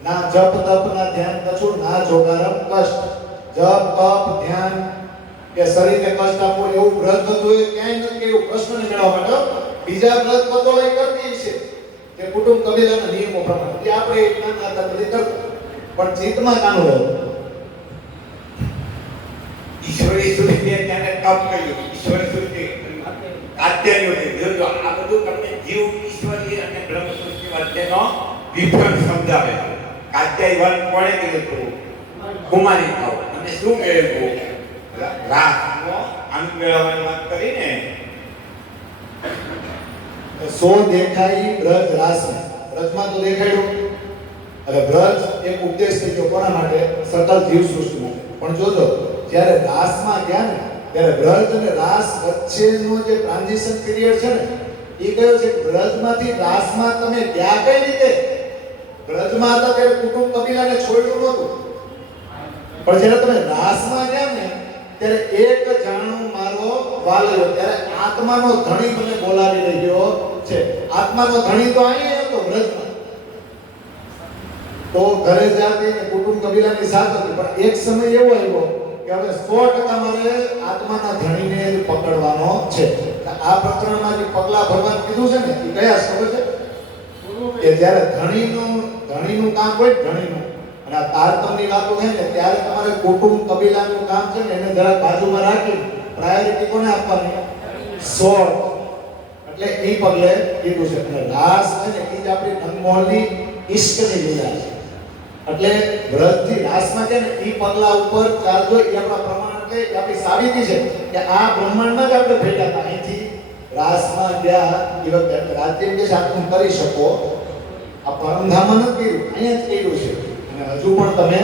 ના જપ તપ ના ધ્યાન કછું, ના જોગારમ કષ્ટ. જપ તપ ધ્યાન કે શરીરને કષ્ટ આપવો એવું વ્રત હતું એ ક્યાંય નથી કર્યું કૃષ્ણને મેળવવા માટે. બીજા વ્રત બદલાઈ કરતી છે કે કુટુંબ કબીલાના નિયમો પ્રમાણે એ આપણે જ્ઞાન આધાર બધી કરતા, પણ ચિત્તમાં કાનું રહે. ઈશ્વરી સૃષ્ટિએ તેને તપ કર્યું. ઈશ્વરી સૃષ્ટિ કાત્યાયન જોજો. આ બધું તમને જીવ ઈશ્વરી અને બ્રહ્મ સૃષ્ટિ વચ્ચેનો વિફરક સમજાવે. કાત્યાયન કોણે કીધું હતું? કુમારી થાવ. અને શું કહેવું? રાસનો આનંદ મેળવવાની વાત કરીને સો દેખાઈ બ્રજ રાસમાં. બ્રજમાં તો દેખાડ્યું. એટલે બ્રજ એક ઉપદેશ થઈ ગયો કોના માટે? સકલ જીવ સૃષ્ટિ માટે. પણ જોજો જ્યારે રાસમાં ગયા ને ત્યારે બ્રજ અને રાસ વચ્ચેનો જે ટ્રાન્ઝિશન પીરિયડ છે ને એ કયો છે? બ્રજમાંથી રાસમાં તમે ગયા કઈ રીતે? બ્રજમાં હતા ત્યારે કુટુંબ કબીલાને છોડ્યું નહોતું, પણ જ્યારે તમે રાસમાં ગયા ને ત્યારે એક જાણું મારો વાલ્યો, ત્યારે આત્માનો ધણી મને બોલાવી રહ્યો છે. આત્માનો ધણી તો અહીંયા હતો વ્રજમાં. તો ઘરે જાતી ને કુટુંબ કબીલાની સાથ હતી, પણ એક સમય એવો આવ્યો કે હવે 100% મારે આત્માના ધણીને પકડવાનો છે. આ પ્રકરણમાં જે પગલા ભગવાન કીધું છે ને એ કયા ખબર છે? કે જ્યારે ધણીનું કામ હોય, ધણીનું અને આ તારતમની વાતો થાય ને ત્યારે તમારે કુટુંબ કબીલાનું કામ છે ને એને જરા બાજુમાં રાખી પ્રાયોરિટી કોને આપવાની? 100. એટલે એ પગલે કીધું છે. અને રાસ છે ને એ જ આપણી રંગમોહનની ઈશ્કની લીલા છે. એટલે વ્રતથી રાસમાં છે ને એ પગલા ઉપર ચાલજો. એ આપણા પ્રમાણ એટલે આપણી સાબિતી છે કે આ બ્રહ્માંડમાં જ આપણે ભેગા હતા. અહીંથી રાસમાં ગયા એ વખતે રાજ્ય જે આત્મ કરી શકો. આ પરમધામમાં નથી કર્યું, અહીંયા જ કર્યું છે. અને હજુ પણ તમે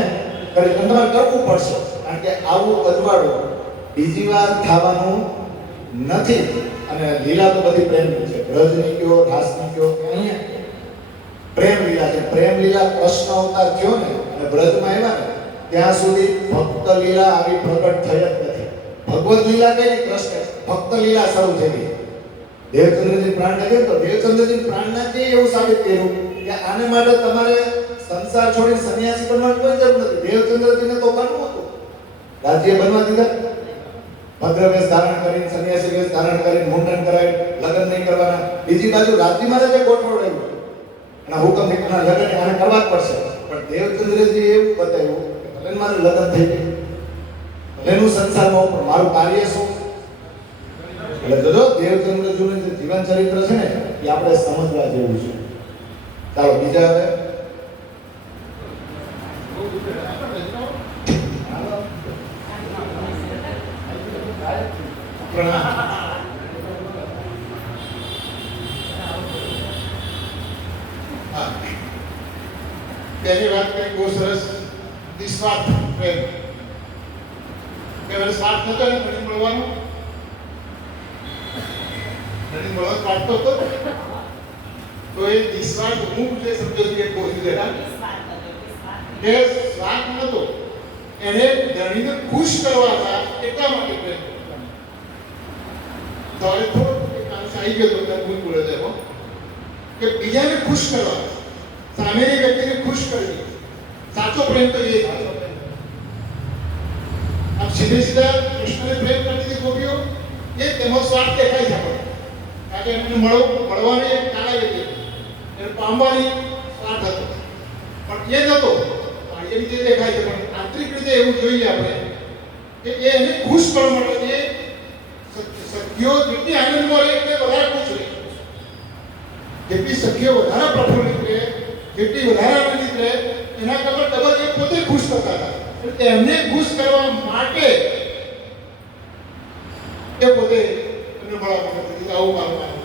કરી તમારે કરવું પડશે, કારણ કે આવું અજવાળું બીજી વાર થવાનું નથી. અને લીલા તો બધી પ્રેમની છે. બ્રજની કયો, રાસની કયો, અહીંયા પ્રેમ લીલા છે. પ્રેમ લીલા કૃષ્ણ અવતાર થયો ને અને બ્રજમાં આવ્યા ને ત્યાં સુધી ભક્ત લીલા આવી પ્રગટ થઈ જ નથી. ભગવત લીલા કઈ કૃષ્ણ, ભક્ત લીલા શરૂ થઈ. દેવચંદ્રજી પ્રાણના ગયો તો દેવચંદ્રજી પ્રાણના જે એવું સાબિત કર્યું કે આને માટે તમારે સંસાર છોડીને સંન્યાસી બનવાની કોઈ જરૂર નથી. દેવચંદ્રજીને તો બનવું હતું, રાજ્ય બનવા દીધા. ભદ્રવેશ ધારણ કરીને સંન્યાસી વેશ ધારણ કરીને મુંડન કરાવી લગ્ન નહીં કરવાના. બીજી બાજુ રાજી મહારાજે ગોઠવડાવ્યું અને હુકમ નીકળના લગ્ન આને કરવા જ પડશે. પણ દેવચંદ્રજી એવું બતાવ્યું કે ભલે મારે લગ્ન થઈ ગયું, ભલેનું સંસારમાં પણ મારું કાર્ય શું. એટલે જોજો દેવચંદ્રજીનું જે જીવન ચરિત્ર છે ને એ આપણે સમજવા જેવું છે. ચાલો બીજા હવે હા, તેની વાત કરી બહુ સરસ. નિસ્વાર્થ પ્રેમ. કે સ્વાર્થ નતો ને ધણી મળવાનો, ધણી મળવાનો સ્વાર્થ હતો. તો એ નિસ્વાર્થ હું જે સમજો છું એ કહું છું જરા કે સ્વાર્થ નતો, એને ધણીને ખુશ કરવા હતા એટલા માટે પ્રેમ. તો હવે થોડું આવી ગયો તો ત્યાં ભૂલ બોલે છે કે બીજાને ખુશ કરવા, સામેની વ્યક્તિને ખુશ કરવી. સાચો પ્રેમ તો એ છે. આમ સીધે સીધા કૃષ્ણને પ્રેમ કરતી હતી ગોપીઓ, એ તેમાં સ્વાર્થ દેખાય છે આપણને. કારણ કે એમને મળવાની એક કાળા હતી, એને પામવાની સ્વાર્થ હતો. પણ એ નતો, એ રીતે દેખાય છે. પણ આંતરિક રીતે એવું જોઈએ આપણે કે એને ખુશ કરવા માટે એ સખીઓ જેટલી આનંદમાં રહે એટલે વધારે ખુશ રહે, જેટલી સખીઓ વધારે પ્રફુલ્લિત રહે, જેટલી વધારે આનંદિત રહે, એના કરતાં ડબલ એ પોતે ખુશ થતા હતા. એટલે એમને ખુશ કરવા માટે એ પોતે એમને મળવા માંગતી. આવું માનવાનું.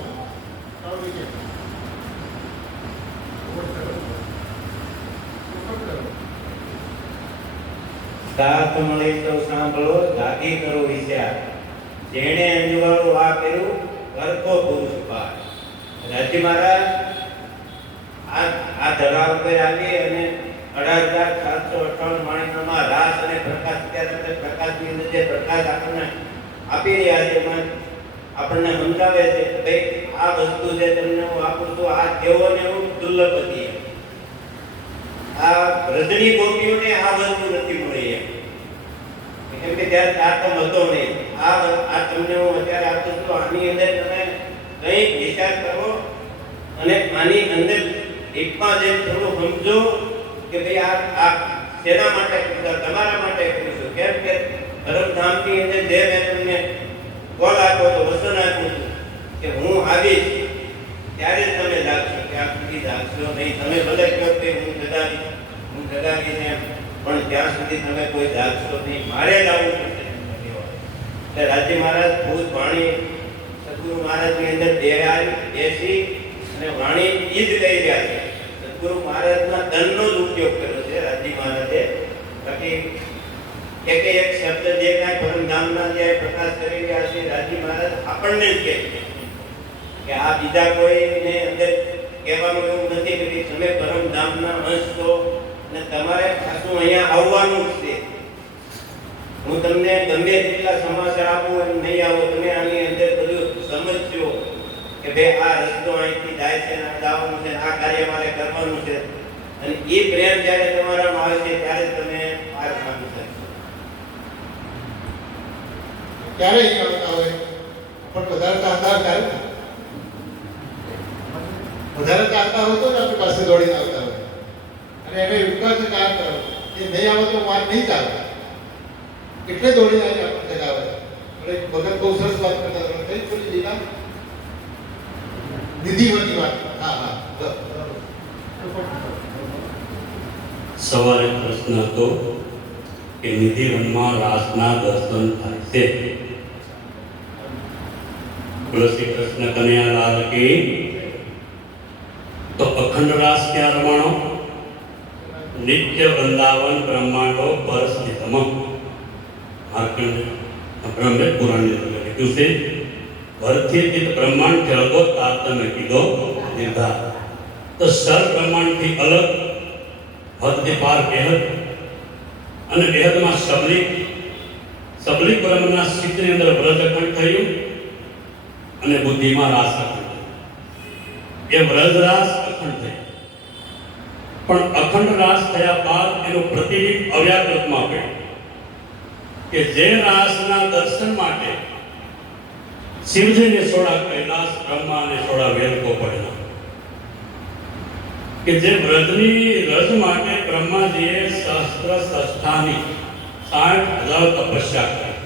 સાથ મળી તો સાંભળો, જાગી કરો વિચાર. જેણે અંજવાળું આ કર્યું કરતો પુરુષ પાર. રાજી મહારાજ આ ધરા ઉપર આવી અને 18,758 માણસોમાં રાસ અને પ્રકાશ, અત્યારે પ્રકાશની અંદર જે પ્રકાશ આપણને આપી રહ્યા છે એમાં આપણને સમજાવે છે કે ભાઈ આ વસ્તુ જે તમને હું આપું છું આ કેવો ને એવું દુર્લભ હતી. આ રજની ગોપીઓને આ વસ્તુ નથી મળી કેમ કે ત્યારે તારતમ હતો નહીં. આ તમને હું અત્યારે આપું છું, આની અંદર તમે કંઈક વિચાર કરો અને આની અંદર એકમાં જે થોડું સમજો કે ભાઈ આ શેના માટે તમારા માટે કરું છું. કેમ કે ધરમધામની અંદર જે મેં તમને કોલ આપ્યો હતો, વચન આપ્યું હતું કે હું આવીશ ત્યારે જ તમે જાગશો, ત્યાં સુધી જાગશો નહીં. તમે ભલે કહો કે હું જગાવીશ એમ, પણ ત્યાં સુધી તમે કોઈ જાગશો નહીં. મારે જ આવવું પડશે. એટલે રાજી મહારાજ ભૂત વાણી સદગુરુ મહારાજની અંદર બેસી અને વાણી ઈ જ લઈ રહ્યા છે. સદગુરુ મહારાજના ધનનો જ ઉપયોગ કર્યો છે રાજી મહારાજે. બાકી એક શબ્દ જે કાંઈ પરમધામના જે પ્રકાશ કરી રહ્યા છે રાજી મહારાજ આપણને જ કહે કે આ બીજા કોઈને અંદર કહેવાનું એવું નથી કે તમે પરમધામના અંશ છો અને તમારે પાછું અહીંયા આવવાનું જ છે. હું તમને ગમે તેટલા સમાચાર આપું એમ નહીં આવો, તમે આની અંદર બધું સમજજો કે ભાઈ આ રસ્તો અહીંથી જાય છે, આ જવાનું છે, આ કાર્ય મારે કરવાનું છે. અને એ પ્રેમ જ્યારે તમારામાં આવે છે ત્યારે તમે પાર પામી શકશો. ક્યારે અહીં આવતા હોય પણ વધારે ચાહતા ત્યારે વધારે ચાહતા હોય તો જ આપણી પાસે દોડીને આવતા હોય. અને એને વિશ્વાસ જ ના કરો એ નહીં આવે તો વાત નહીં ચાલે એટલે દોડીને આવીને આપણને જગાવે. એટલે ભગત બહુ સરસ વાત કરતા હતા. કઈ થોડી લીલા નિધિવતી વાત. હા હા સવારે પ્રશ્ન હતો કે નિધિવનમાં રાસના દર્શન થાય છે. બોલો શ્રી કૃષ્ણ કનૈયાલાલ કી. તો અખંડ રાસ ક્યાં રમાણો? નિત્ય વૃંદાવન બ્રહ્માંડો પર સ્થિતમ. માર્કંડ બ્રહ્મે પુરાણની અંદર લખ્યું છે ભરથી ચિત બ્રહ્માંડ જળગો તારતમે કીધો નિર્ધાર. તો સર બ્રહ્માંડથી અલગ, હદથી પાર બેહદ, અને બેહદમાં સબલિક બ્રહ્મના સ્થિતિની અંદર વ્રજ અખંડ થયું અને બુદ્ધિમાં રાસ અખંડ થયું. એ વ્રજ રાસ અખંડ થયું. પણ અખંડ રાસ થયા બાદ એનું પ્રતિબિંબ અવ્યાકૃતમાં પડ્યું. કે જે રાસના દર્શન માટે શિવજીને છોડા કૈલાસ બ્રહ્માને છોડા વેલકો પડેલા, કે જે વ્રજની રજ માટે બ્રહ્માજીએ સહસ્ત્ર સંસ્થાની 60,000 તપસ્યા કરી,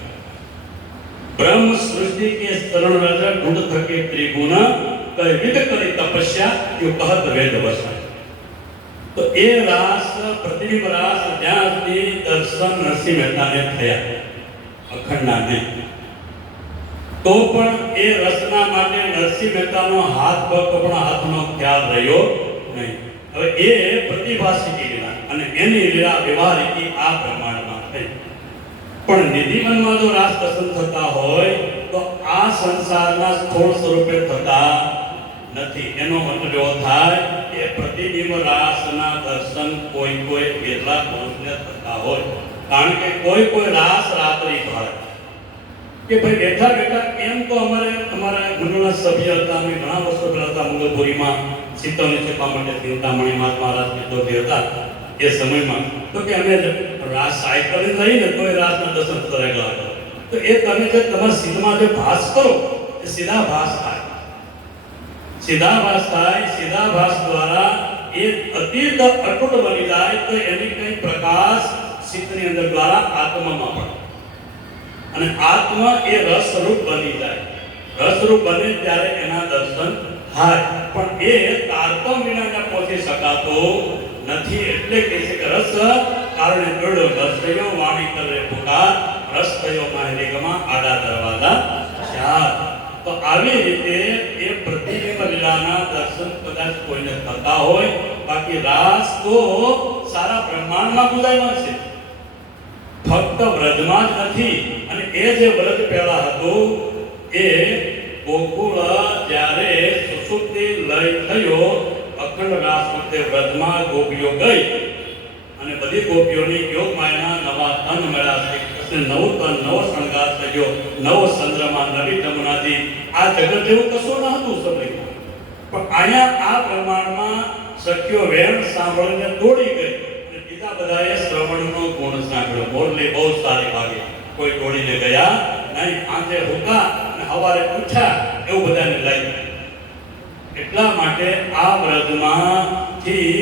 બ્રહ્મ સૃષ્ટિ કે શરણ રજ ઢૂંઢ થકે ત્રિગુણ કઈ વિધ કરી તપસ્યા યો કહત વેદ વસાય. તો એ રાસ પ્રતિબિંબ રાસ જ્યાં સુધી દર્શન નરસિંહ મહેતાને થયા અખંડના નહીં, તો પણ એ રચના માટે નરસિંહ મહેતાનો હાથ પગ પણ હાથનો ખ્યાલ રહ્યો નહીં. હવે એ પ્રતિભાસિકી લીલા અને એની લીલા વ્યવહારિકી આ પ્રમાણમાં થઈ. પણ નિધિવનમાં જો રાસ દર્શન થતા હોય તો આ સંસારના સ્થૂળ સ્વરૂપે થતા નથી. એનો મતલબ એવો થાય કે પ્રતિબિંબ રાસના દર્શન કોઈ કેટલા પુરુષને થતા હોય. કારણ કે કોઈ રાસ રાત્રિ ભાળે કે ભાઈ બેઠા બેઠા એમ તો અમારા મંડળના સભ્ય હતા, અમે ઘણા વર્ષો પહેલા હતા મંગલપુરીમાં સીતાઓની ચેપા માટે ચિંતામણી મહાત્મા રાસ જે હતા એ સમયમાં, તો કે અમે રાસ સાયકલ લઈને કોઈ રાસના દર્શન કરેલા હતા. તો એ તમે જે તમારા સીધમાં જે ભાસ કરો એ સીધા ભાસ થાય, સીધા ભાસ થાય. સીધા ભાસ દ્વારા એ અતીત અટૂટ બની જાય તો એની કઈ પ્રકાશ ચિત્તની અંદર દ્વારા આત્મામાં પડે અને આત્મા એ રસરૂપ બની જાય. રસરૂપ બને ત્યારે એના દર્શન થાય, પણ એ તારતમ વિના પહોંચી શકાતો નથી. એટલે કે છે કે રસ કારણે જોડ્યો રસ થયો વાણી કરે પુકાર, રસ થયો માહિલીગમાં આડા દરવાજા ચાર. તો આવી રીતે એ પ્રતિબિંબ લીલાના દર્શન કદાચ કોઈને થતા હોય, બાકી રાસ તો સારા બ્રહ્માંડમાં ગુજારવા છે, ફક્ત વ્રજમાં જ નથી. અને એ જે વ્રજ પહેલા હતું એ ગોકુળ જ્યારે સુસુપ્તિ લય થયો અખંડ રાસ વખતે વ્રજમાં ગોપીઓ ગઈ અને બધી ગોપીઓની યોગ માયાના નવા તન મળ્યા છે. કૃષ્ણ નવું તન, નવો શણગાર થયો, નવો ચંદ્રમા, નવી જમુનાથી. આ જગત જેવું કશું ન હતું સમયમાં, પણ અહીંયા આ પ્રમાણમાં સખ્યો વેણ સાંભળીને દોડી ગઈ અને બીજા બધાએ શ્રવણનો ગુણ સાંભળ્યો. મોરલી બહુ સારી વાગે, કોઈ દોડીને ગયા નહીં. આંખે હુકા અને સવારે ઉઠ્યા એવું બધાને લાગ્યું. એટલા માટે આ વ્રજમાંથી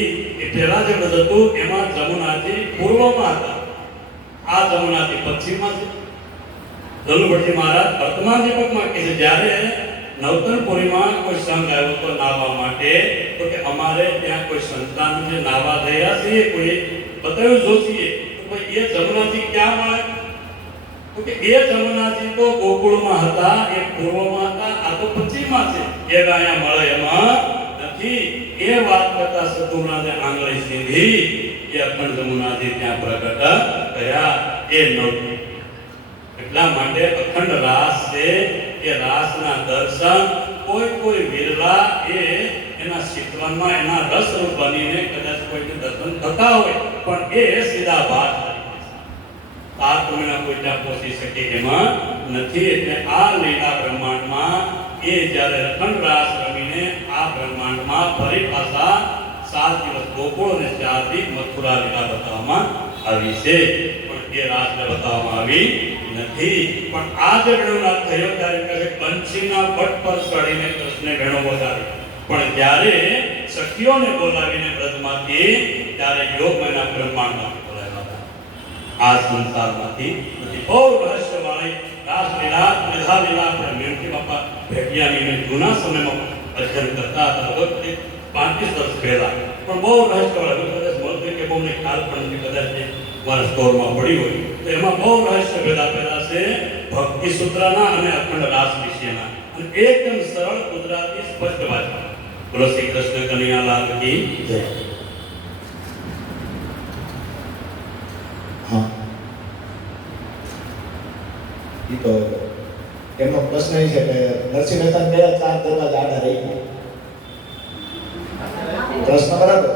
એ પહેલા જે વ્રજ હતું એમાં જમુનાથી પૂર્વમાં હતા, આ જમુનાથી પશ્ચિમમાં છે. દલુભટ્ટી મહારાજ વર્તમાન દીપકમાં કહે છે જ્યારે નવતનપુરીમાં કોઈ સંઘ આવ્યો તો નાહવા માટે, તો કે અમારે ત્યાં કોઈ સંતાન જે નાહવા થયા છે કોઈ બતાવ્યું જોશીએ તો ભાઈ એ જમુનાથી ક્યાં મળે? તો કે એ જમુનાથી તો ગોકુળમાં હતા, એ પૂર્વમાં હતા, આ તો પશ્ચિમમાં છે, એ અહીંયા મળે એમાં નથી. એ વાત કરતા સતુનાથે આંગળી સીધી એ અખંડ જમુનાથી ત્યાં પ્રગટ થયા. એ નહોતું. એટલા માટે અખંડ રાસ છે એ રાસના દર્શન કોઈ વિરલા એ એના શીતવનમાં એના રસરૂપ બનીને કદાચ કોઈને દર્શન થતા હોય, પણ એ સીધા ભાત તારતમ્યના કોઈ ત્યાં પહોંચી શકે એમાં નથી. એટલે આ લીલા બ્રહ્માંડમાં એ જ્યારે અખંડ રાસ રમીને આ બ્રહ્માંડમાં ફરી પાછા 7 દિવસ ગોકુળ અને 4 દિવસ મથુરા લીલા બતાવવામાં આવી છે, પણ એ રાસને બતાવવામાં આવી નથી. પણ આ જે વેણુનાદ થયો ત્યારે કહે કંચીના પટ પર ચડીને કૃષ્ણે વેણો વગાડી, પણ જ્યારે સખીઓને બોલાવીને વ્રજમાંથી ત્યારે યોગમયના બ્રહ્માંડમાંથી બોલાવ્યા હતા, આ સંસારમાંથી નથી. બહુ રહસ્યવાળી રાસલીલા પ્રધા લીલા આપણે મેમતી બાપા ભેટિયાની જૂના સમયમાં અધ્યયન કરતા હતા, વખતે 35 વર્ષ પહેલા. પણ બહુ રહસ્યવાળી કદાચ મળતું કે બહુ ખ્યાલ પણ નથી, કદાચ મારા સ્ટોરમાં પડી હોય તો એમાં બહુ રહસ્ય ભેદા છે ભક્તિ સૂત્રના અને અખંડ રાસ વિશેના, અને એકદમ સરળ ગુજરાતી સ્પષ્ટ ભાષા. બોલો શ્રી કૃષ્ણ કનૈયાલાલ કી જય. હા, એ તો એમનો પ્રશ્ન એ છે કે નરસિંહ મહેતા કયા 4 દરવાજા આડા રહી ગયા? પ્રશ્ન બરાબર.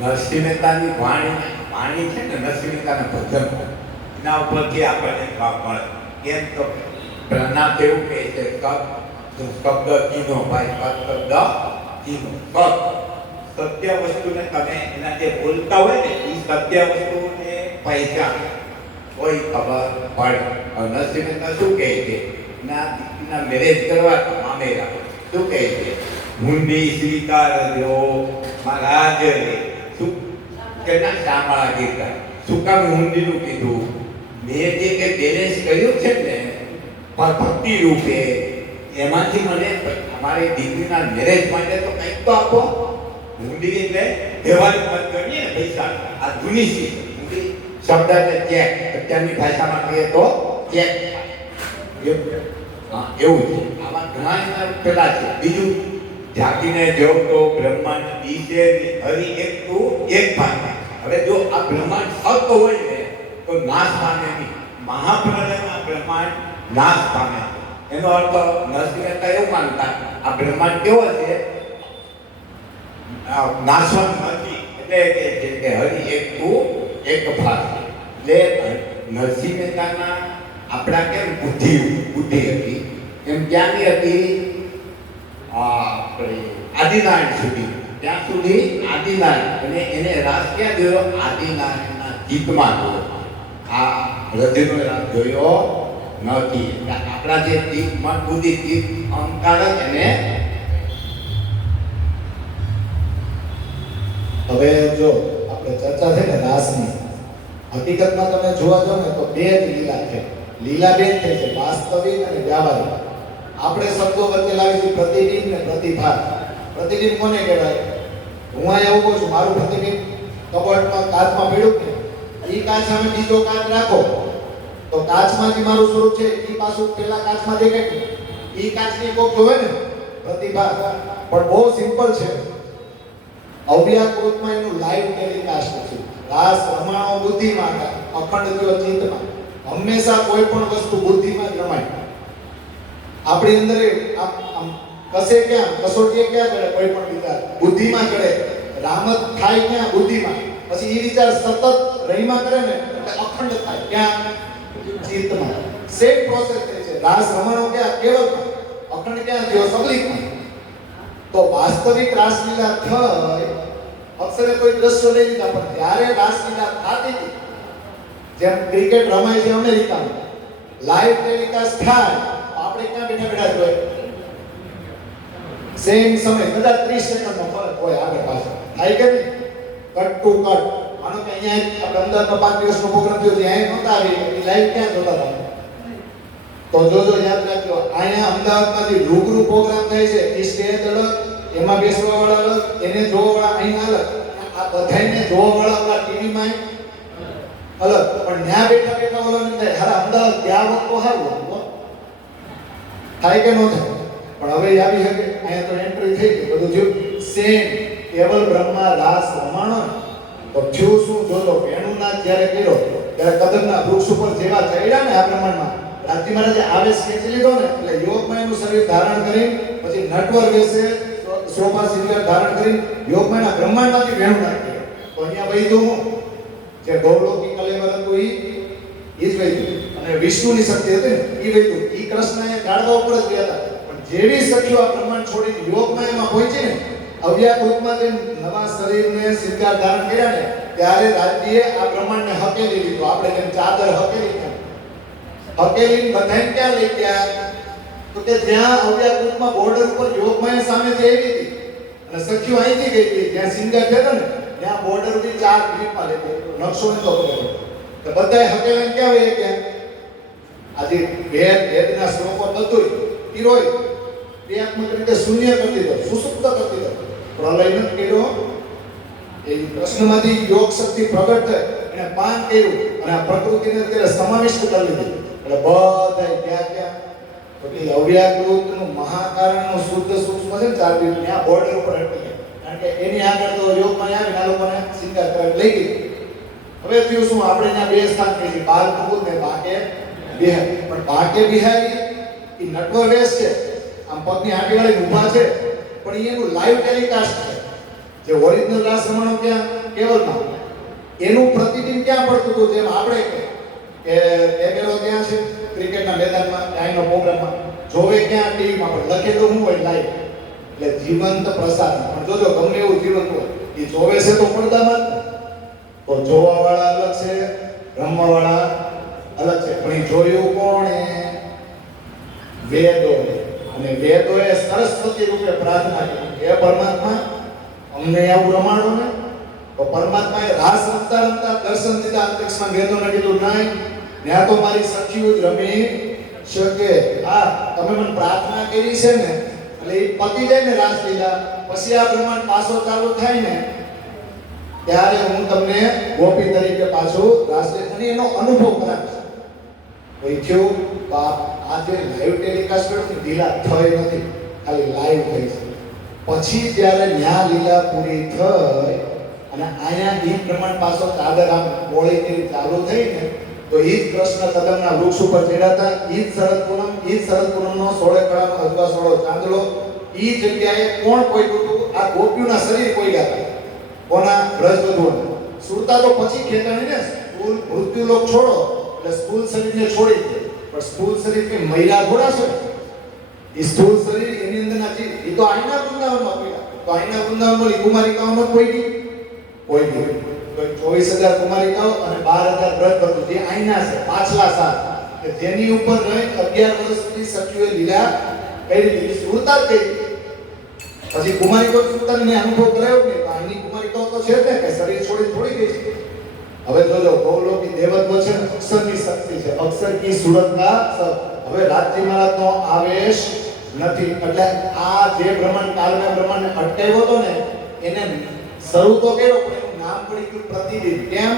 નરસિંહ મહેતાની વાણી છે ને, નરસિંહ મહેતાના ભજન, એના ઉપરથી આપણને ભાવ મળે. કેમ તો પ્રહલાદ એવું કહે છે શબ્દ કીધો ભાઈ, શબ્દ કીધો. સત્ય વસ્તુને તમે એના જે બોલતા હોય ને એ સત્ય વસ્તુને પહેચાન કોઈ ખબર પડે. હવે નરસિંહ મહેતા શું કહે છે? ના દીકરીના મેરેજ કરવા તો મામેરા શું કહે છે? હુંડી સ્વીકારજો મહારાજ રે. શું કેના શામળા ગીતા શું કામ હુંડીનું કીધું? મેં જે કે બેલેન્સ કર્યું છે ને ભક્તિ રૂપે, એમાંથી મને અમારી દીકરીના મેરેજ માટે તો કંઈક તો આપો. હુંડી એટલે વ્યવહારિક વાત કરીએ ને પૈસા, આ જૂની ચીજ. હુંડી શબ્દ એટલે ચેક, અત્યારની ભાષામાં કહીએ તો ચેક. હા એવું છે. આમાં ઘણા એના પેલા છે. બીજું જાગીને જોઉં તો બ્રહ્માંડ દિશે હરિ એક તું એક ભાગ. હવે જો આ બ્રહ્માંડ સત હોય ને તો નાશ પામે નહીં. મહાપ્રલયમાં બ્રહ્માંડ નાશ પામે. એનો અર્થ નરસિંહ મહેતા એવું માનતા આ બ્રહ્માંડ કેવો છે? નાશવંત નથી. એટલે કે હરિ એક તું એક ભાગ. એટલે નરસિંહ મહેતાના આપણા કેમ બુદ્ધિ હતી એમ ક્યાંની હતી? આદિનારાયણ સુધી. ત્યાં સુધી આદિનારાયણ, અને એને રાસ ક્યાં જોયો? આદિનારાયણના ચિત્તમાં જોયો. આ હૃદયનો રાસ જોયો નથી. આપણા જે ચિત્ત મન બુદ્ધિ ચિત્ત અહંકાર જ એને. હવે જો આપણે ચર્ચા થઈ ને રાસની, હકીકતમાં તમે જોવા જાવ ને તો બે જ લીલા છે. લીલા બે થઈ છે, વાસ્તવિક અને વ્યાવહારિક. આપણે શબ્દો વચ્ચે લાવી છે પ્રતિબિંબ ને પ્રતિભાત. પ્રતિબિંબ કોને કહેવાય? હું અહીંયા ઉભો છું, મારું પ્રતિબિંબ કબોર્ડમાં કાચમાં પડ્યું ને, એ કાચ સામે બીજો કાચ રાખો તો કાચમાંથી મારું સ્વરૂપ છે એ પાછું પેલા કાચમાં દેખાય. એ કાચની કોક જોવે ને પ્રતિભાત. પણ બહુ સિમ્પલ છે. અવ્યાકૃતમાં એનું લાઈવ ટેલિકાસ્ટ છે. રાસ રમાણો બુદ્ધિમાં, અખંડ થયો ચિત્તમાં. હંમેશા કોઈ પણ વસ્તુ બુદ્ધિમાં જ રમાય. આપણી અંદર આમ કસે ક્યાં કસોટીએ ક્યાં ચડે? કોઈ પણ વિચાર બુદ્ધિમાં ચડે. રામત થાય ક્યાં? બુદ્ધિમાં. પછી એ વિચાર સતત રહીમાં કરે ને એટલે અખંડ થાય. ક્યાં? ચિત્તમાં. સેમ પ્રોસેસ થાય છે. રાસ રમાણો ક્યાં? કેવલમાં. અખંડ ક્યાં થયો? સબલિકમાં. તો વાસ્તવિક રાસલીલા થઈ અક્ષરે કોઈ દ્રશ્ય લઈ લીધા, પણ ત્યારે રાસલીલા થતી હતી. જેમ ક્રિકેટ રમાય છે અમેરિકામાં, લાઈવ ટેલિકાસ્ટ થાય આપણે ક્યાં બેઠા બેઠા જોઈએ? સેમ સમય કદાચ 30 સેકન્ડનો ફરક હોય આગળ પાછળ. થાય કે નહીં? Cut to cut. માનો કે અહીંયા આપણે અમદાવાદમાં 5 દિવસનો પ્રોગ્રામ થયો છે, અહીંયા નહોતા આવી, એ લાઈવ ક્યાં જોતા હતા? તો જોજો, યાદ રાખજો. અહીંયા અમદાવાદમાં જે રૂબરૂ પ્રોગ્રામ થાય છે એ સ્ટેજ અલગ, એમાં બેસવા વાળા અલગ, એને જોવા વાળા અહીંયા અલગ, આ બધાને જોવા વાળા આપણા ટીવીમાં અલગ. પણ ત્યાં બેઠા બેઠા ઓલો ને થાય હારા અમદાવાદ ત્યાં વખતો સારું થાય કે ન થાય? પણ હવે આવી શકે. અહીંયા તો એન્ટ્રી થઈ ગઈ, બધું થયું સેમ. કેવલ બ્રહ્મા રાસ રમાણો તો થયું શું? જોજો વેણુનાથ જ્યારે કર્યો ત્યારે કદમના વૃક્ષ ઉપર જેવા ચડ્યા ને આ પ્રમાણમાં રાજી મહારાજે આવેશ ખેંચી લીધો ને એટલે યોગમયનું શરીર ધારણ કરી પછી નટવર વેશે શોભા શિંગાર ધારણ કરી યોગમયના બ્રહ્માંડમાંથી વેણુનાથ કર્યો. તો અહીંયા વૈદ્યું હું જે ગૌલોકી કલેવર હતું એ જ વૈદ્યું, અને વિષ્ણુની શક્તિ હતી ને એ વૈદ્યું. એ કૃષ્ણ અહીંયા ગાળવા ઉપર જ ગયા હતા. પણ જેવી સખીઓ આ બ્રહ્માંડ છોડીને યોગમયમાં પહોંચી ને, અવ્યાકૃતમાં જે નવા શરીરને શિંગાર ધારણ કર્યા ને ત્યારે રાજ્યએ આ બ્રહ્માંડને હકેલી લીધું. આપણે જેમ ચાદર હકેલી હકેલી બધાને ક્યાં લઈ ગયા? તો કે જ્યાં અવ્યાકૃતમાં બોર્ડર ઉપર યોગમય સામે જે આવી હતી અને સખીઓ અહીંથી ગઈ હતી, જ્યાં શિંગાર થયો ને ત્યાં બોર્ડર થી 4 ક્લિપમાં લેતો નકશો ને તો બધાય હકેલી ક્યાં વહી ગયા? આજે વેદના શ્લોકો બધું ઈરોય ક્રિયાત્મક રીતે શૂન્ય કરી દીધો, સુસુપ્ત કરી દીધો. પ્રલય ન કર્યો, એ પ્રશ્નમાંથી યોગ શક્તિ પ્રગટ થઈ અને પાન કર્યું અને આ પ્રકૃતિને અત્યારે સમાવિષ્ટ કરી લીધી. એટલે બધાય ક્યાં ક્યાં તો કે અવ્યાકૃતનું મહાકારણનું શુદ્ધ સૂક્ષ્મ છે ને 4 દિવસ ત્યાં બોર્ડર ઉપર અટકી ગયા. કારણ કે એની આગળ તો યોગમાં આવીને આ લોકોને શિંગાર કરી લઈ ગઈ. હવે થયું શું? આપણે ત્યાં બે સ્થાન કહી છે, બાલ કુમુદ ને બાકે બિહારી. પણ બાકે બિહારી એ નટવર વેશ છે, આમ પગની આંટી વાળી ઊભા છે, પણ એનું લાઈવ ટેલિકાસ્ટ છે. જે ઓરિજિનલ રાસ રમણો ક્યાં? કેવલમાં. એનું પ્રતિબિંબ ક્યાં પડતું હતું? જેમ આપણે કે કેમેરો ક્યાં છે? ક્રિકેટના મેદાનમાં, અહીંનો પ્રોગ્રામમાં. જોવે ક્યાં? ટીવીમાં. પણ લખેલું શું હોય? લાઈવ. એટલે જીવંત પ્રસાદ. પણ જોજો ગમે એવું જીવંત હોય એ જોવે છે તો પડદામાં. તો જોવા વાળા અલગ છે, રમવા વાળા અલગ છે. પણ એ જોયું કોણે? વેદો. અને વેદોએ સરસ્વતી રૂપે પ્રાર્થના કરી, હે પરમાત્મા અમને આવું રમાડો ને. તો પરમાત્માએ રાસ રમતા રમતા દર્શન દીધા અંતરિક્ષમાં. વેદોને કીધું નહીં, ત્યાં તો મારી સખીઓ જ રમી શકે. હા, તમે મને પ્રાર્થના કરી છે ને એટલે એ પતી જાય ને રાસલીલા, પછી આ બ્રહ્માંડ પાછો ચાલુ થાય ને ત્યારે હું તમને ગોપી તરીકે પાછું રાસલીલા અને એનો અનુભવ કરાવીશ. કોઈ થયું તો આ જે લાઈવ ટેલિકાસ્ટ કર્યું ને લીલા થઈ નથી, ખાલી લાઈવ થઈ છે. પછી જ્યારે ન્યા લીલા પૂરી થઈ અને અહીંયા ઈ પ્રમાણ પાછો ચાદર આમ બોળી કરી ચાલુ થઈ ને તો ઈ જ કૃષ્ણ કદમના વૃક્ષ ઉપર ચડ્યા હતા. ઈ જ શરદ પૂનમનો 16 કળાનો અજવા 16 ચાંદલો ઈ જગ્યાએ કોણ પોઈતું હતું? આ ગોપીઓના શરીર પોઈયા હતા. કોના? બ્રજવધુઓના. સુરતા તો પછી ખેંચાણી ને, સ્કૂલ મૃત્યુલોક છોડો એટલે સ્થૂલ શરીરને છોડી દે. પણ સ્થૂલ શરીર કે મહિલા થોડા છે? એ સ્થૂળ શરીર એની અંદરના જીવ એ તો આઈના વૃંદાવનમાં પડ્યા. તો આઈના વૃંદાવનમાં કુમારિકાઓમાં કોઈ ગઈ તો 24,000 કુમારિકાઓ અને 12,000 બ્રજવધુ જે આઈના છે પાછલા સાલ કે જેની ઉપર રહી 11 વર્ષ સુધી સખીઓએ લીલા કરી દીધી. સુરતા જ કરી. પછી કુમારિકાઓ સુરતાને અનુભવ કરાયો કે આઈની કુમારિકાઓ તો છે ને કે શરીર છોડી થોડી ગઈ છે. હવે જોજો ગૌલોકી દેવત્વ છે ને અક્ષરની શક્તિ છે. અક્ષર કી સુરત કા સબ. હવે રાજજી મહારાજનો આવેશ નથી. એટલે આ જે બ્રહ્માંડ કાલના બ્રહ્માંડને અટકાવ્યો હતો ને એને શરૂ તો કર્યો પણ એનું નામ પડી ગયું પ્રતિદિન. કેમ?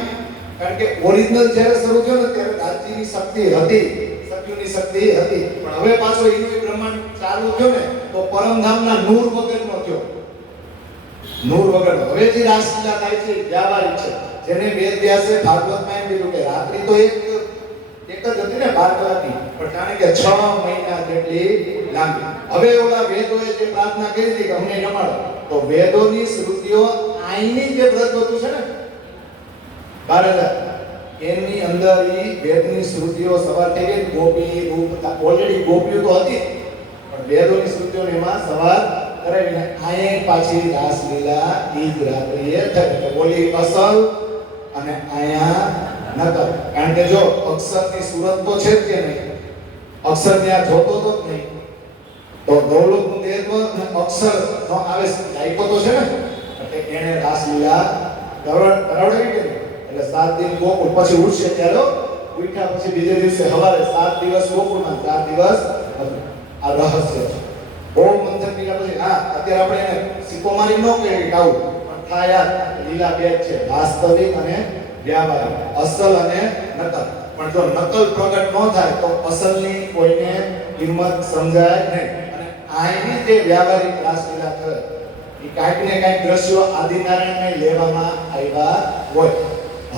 કારણ કે ઓરિજિનલ જ્યારે શરૂ થયો ને ત્યારે રાજજીની શક્તિ હતી, સત્યુની શક્તિ હતી. પણ હવે પાછો એનું બ્રહ્માંડ ચાલુ થયો ને તો પરમધામના નૂર વગરનો થયો. નૂર વગરનો. હવે જે રાસલીલા થાય છે વ્યાવહારિક છે. જેને વેદ વ્યાસે ભાગવતમાં એમ કીધું કે રાત્રિ તો એક જ હતી ને 12 કલાકની, પણ જાણે કે 6 મહિના જેટલી લાંબી. હવે ઓલા વેદોએ જે પ્રાર્થના કરી હતી કે અમને રમાડો, તો વેદોની શ્રુતિઓ આઈની જે બ્રજવધુ છે ને 12,000 એની અંદર ઈ વેદની શ્રુતિઓ સવાર થઈ ગઈ. ગોપી રૂપ ઓલરેડી ગોપીઓ તો હતી પણ વેદોની શ્રુતિઓને એમાં સવાર કરાવીને આયે પાછી રાસલીલા ઈ જ રાત્રિએ થઈ. ઓલી અસલ અને આયા નકલ. કારણ કે જો અક્ષરની સુરત તો છે જ કે નહીં, અક્ષર ત્યાં જોતો તો જ નહીં. તો ગૌલોકનું દેવ અને અક્ષર નો આવેશ આપ્યો તો છે ને એટલે એને રાસલીલા કરાવડાવી કે એટલે 7 દિન ગોકુળ. પછી ઉઠશે ત્યારે ઉઠ્યા પછી બીજે દિવસે સવારે 7 દિવસ ગોકુળમાં 4 દિવસ આ રહસ્ય છે. બહુ મંથન કર્યા પછી હા અત્યારે આપણે એને સિક્કો મારી ન કહીએ કાવું પણ થાય લીલા બે છે, વાસ્તવિક અને વ્યાવહારિક, અસલ અને નકલ. પણ જો નકલ પ્રગટ ન થાય તો અસલની કોઈને કિંમત સમજાય નહીં. અને આની જે વ્યાવહારિક રાસલીલા છે એ કાંઈક ને કાંઈક દ્રશ્યો આદિનારાયણને લેવામાં આવ્યા હોય.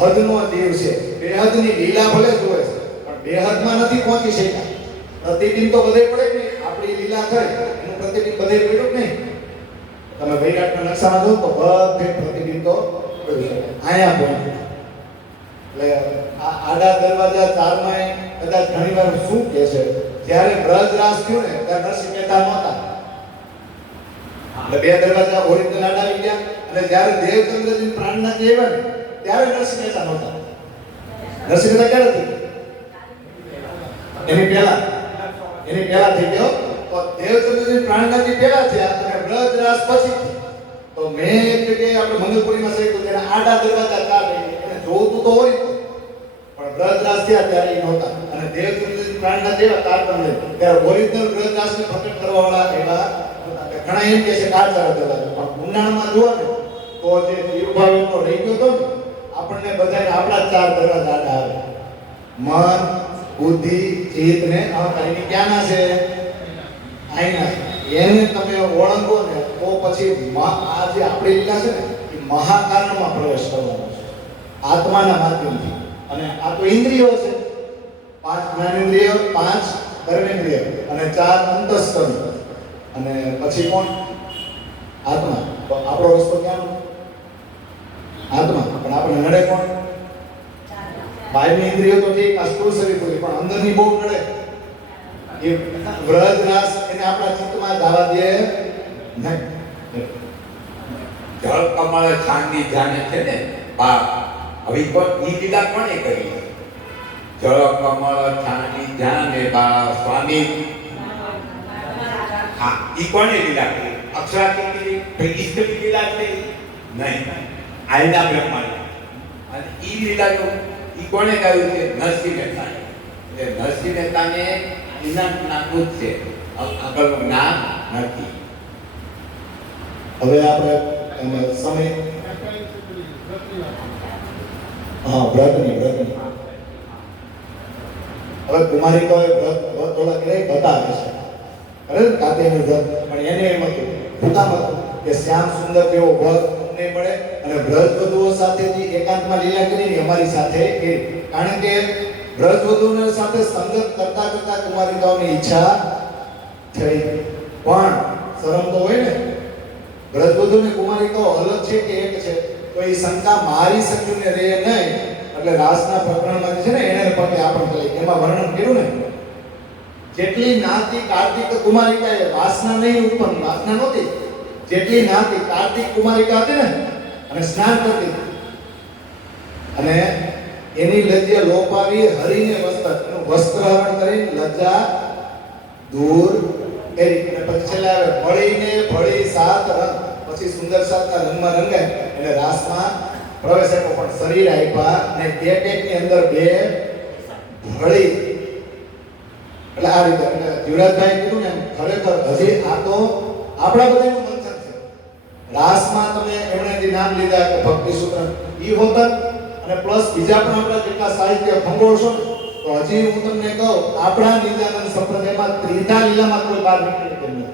હદનો દેવ છે, બેહદની લીલા ભલે જોવે છે પણ બેહદમાં નથી પહોંચી શક્યા. પ્રતિબિંબ તો બધે પડે ને, આપણી લીલા થઈ એનું પ્રતિબિંબ બધે પડ્યું જ નહીં. તમે વૈરાટના નકશામાં જો તો બધે પ્રતિબિંબ તો આયા પહોંચ્યું. એટલે આ આડા દરવાજા 4માં કદાચ ઘણીવાર શું કહે છે જ્યારે બ્રજ રાસ થયું ને ત્યારે નરસિંહ મહેતા નહોતા. એટલે 2 દરવાજા ઓરિજિનલ આડા આવી ગયા. અને જ્યારે દેવચંદ્રજી પ્રાણનાથ આવ્યા ને ત્યારે નરસિંહ મહેતા નહોતા. નરસિંહ મહેતા ક્યારે થઈ એની પહેલા થઈ ગયો. તો દેવચંદ્રજી પ્રાણનાથજી પહેલા થયા અને બ્રજ રાસ પછી. તો મેં એક જગ્યાએ આપણે મંગલપુરીમાં સહિત તેના આડા દરવાજા 4 રહી એને જોતું તો હોય પણ બ્રજ રાસ થયા ત્યારે એ નહોતા. અને દેવચંદ્રજી પ્રાણનાથ જેવા તારતમ્ય ત્યારે ઓરિજિનલ બ્રજ રાસને પ્રકટ કરવા વાળા એવા ઘણા એમ કહે છે કાળચારા દરવાજા. પણ ઉનાળામાં જુઓ ને તો જે જીવભાવનો રહી ગયો હતો ને આપણને બધાને આપણા 4 દરવાજા આડા આવે. મન, બુદ્ધિ, ચિત્ત ને અહંકાર એની ક્યાંના છે? આઈના છે. એને તમે ઓળંગો ને તો પછી આ જે આપણી લીલા છે ને એ મહાકારણમાં પ્રવેશ કરવાનો છે આત્માના માધ્યમથી. અને આ તો ઇન્દ્રિયો છે, 5 જ્ઞાનેન્દ્રિયો, 5 કર્મેન્દ્રિયો અને 4 અંતસ્કરણ. અને પછી કોણ? આત્મા. તો આપણો રસ્તો ક્યાં? આત્મા. પણ આપણે નડે કોણ? બાહ્યની ઇન્દ્રિયો તો ઠીક, આ સ્થૂળ શરીર પૂરી, પણ અંદરની બહુ નડે. એ વ્રજ રાસ એને આપણા ચિત્તમાં જવા દે નહીં. જળ કમળ ચાંદી જાને છે ને બા હવે ઈ લીલા કોણે કરી? જળ કમળ છાણી જાને બા સ્વામી. હા, ઈ કોને લીલા કરી? અક્ષરા કીધી પેલી સ્ત્રી લીલા છે નહીં, આયના બ્રહ્માંડ. અને ઈ લીલા ઈ કોને ગાયું છે? નરસિંહ મહેતા. એટલે નરસિંહ મહેતાને ઇનામ નાખવું જ છે, આગળનું નામ નથી. હવે આપણે એમાં સમય હા વ્રતની હવે કુમારિકાઓએ વ્રત ઓલા કે બતાવે છે અરે કાત્યાયન વ્રત, પણ એને એમ હતું હુકામ હતું કે શ્યામ સુંદર જેવો વ્રત અમને મળે અને વ્રજવધુઓ સાથેથી એકાંતમાં લીલા કરીને અમારી સાથે એ, કારણ કે વ્રજવધુઓની સાથે સંગત કરતા કરતા કુમારિકાઓની ઈચ્છા થઈ. પણ શરમ તો હોય ને, વ્રજવધુ ને કુમારિકાઓ અલગ છે કે એક છે, તો એ શંકા મારી શકીને રહે નહીં. એટલે રાસના પ્રકરણમાં છે ને એને પગે આપણે કહી એમાં વર્ણન કર્યું ને, જેટલી નાતી કાર્તિક કુમારિકાએ વાસના નહીં ઉત્પન્ન, વાસના નહોતી, જેટલી નાતી કાર્તિક કુમારિકા હતી ને અને સ્નાન કરતી અને એની લજ્જા લોપાવી હરીને વસ્ત્રહરણ કરી લજ્જા દૂર કરી અને પછી છેલ્લે આવે ભળીને ભળી સાત રંગ, પછી સુંદર સાતના રંગમાં રંગાય એટલે રાસમાં પ્રવેશ આપ્યો. પણ શરીર આપ્યા અને એક ની અંદર બે ભળી. એટલે આ રીતે યુવરાજભાઈ કીધું ને ખરેખર હજી આ તો આપણા બધાનું મંથન છે. રાસમાં તમે એમણે જે નામ લીધા કે ભક્તિ સૂત્ર ઈ હોતન અને પ્લસ બીજા પણ આપણા જેટલા સાહિત્ય ખંગોળશો ને તો હજી હું તમને કહું આપણા નિત્યાનંદ સંપ્રદાયમાં ત્રિધા લીલામાં કોઈ બહાર નીકળી નથી.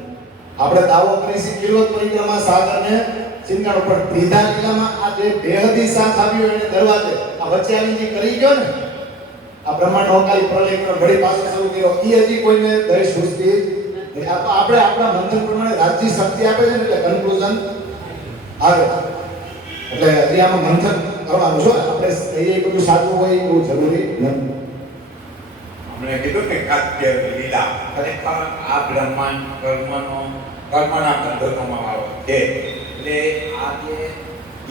આપણે દાવો કરીશું કિલોત પરિક્રમા સાગરને સિંગાડો, પણ ત્રિધા લીલામાં આ જે બેહદી સાથ આવ્યો એને દરવાજે આ વચ્ચે આવીને કરી ગયો ને આ બ્રહ્માંડ ઓકાલી પ્રલય કરો ઘડી પાછો શરૂ કર્યો, ઈ હજી કોઈને દઈ સુસ્તી નહીં. આ તો આપણે આપણા મંથન પ્રમાણે રાજ્ય શક્તિ આપે છે ને એટલે કન્ક્લુઝન આવે. એટલે હજી આમાં મંથન કરવાનું છે. આપણે એ બધું સાચું હોય એ બહુ જરૂરી નથી. हमने કીધું કે કાત્ય લીલા ખરેખર આ બ્રહ્માંડ કર્મના બંધનોમાં વાળો છે. એટલે આ જે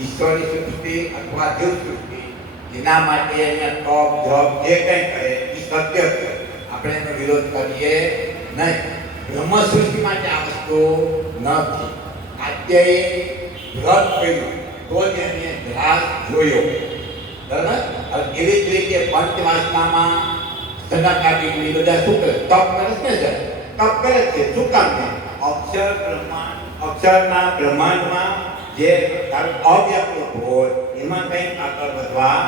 ઈશ્વરની સૃષ્ટિ અથવા જીવ સૃષ્ટિ એના માટે અહીંયા તપ જપ જે કંઈ કરે એ સત્ય છે, આપણે એનો વિરોધ કરીએ નહીં. બ્રહ્મ સૃષ્ટિ માટે આ વસ્તુ નથી. કાત્યએ વ્રત કર્યું તો જ એને ધ્રાસ જોયો, બરાબર. એવી જ રીતે પંચવાસનામાં સનકાદિની બધા શું કરે? તપ કરે છે ને, તપ કરે છે. શું કામ છે? અક્ષરના બ્રહ્માંડમાં જે અવ્યાકૃત હોય એમાં કંઈક આગળ વધવા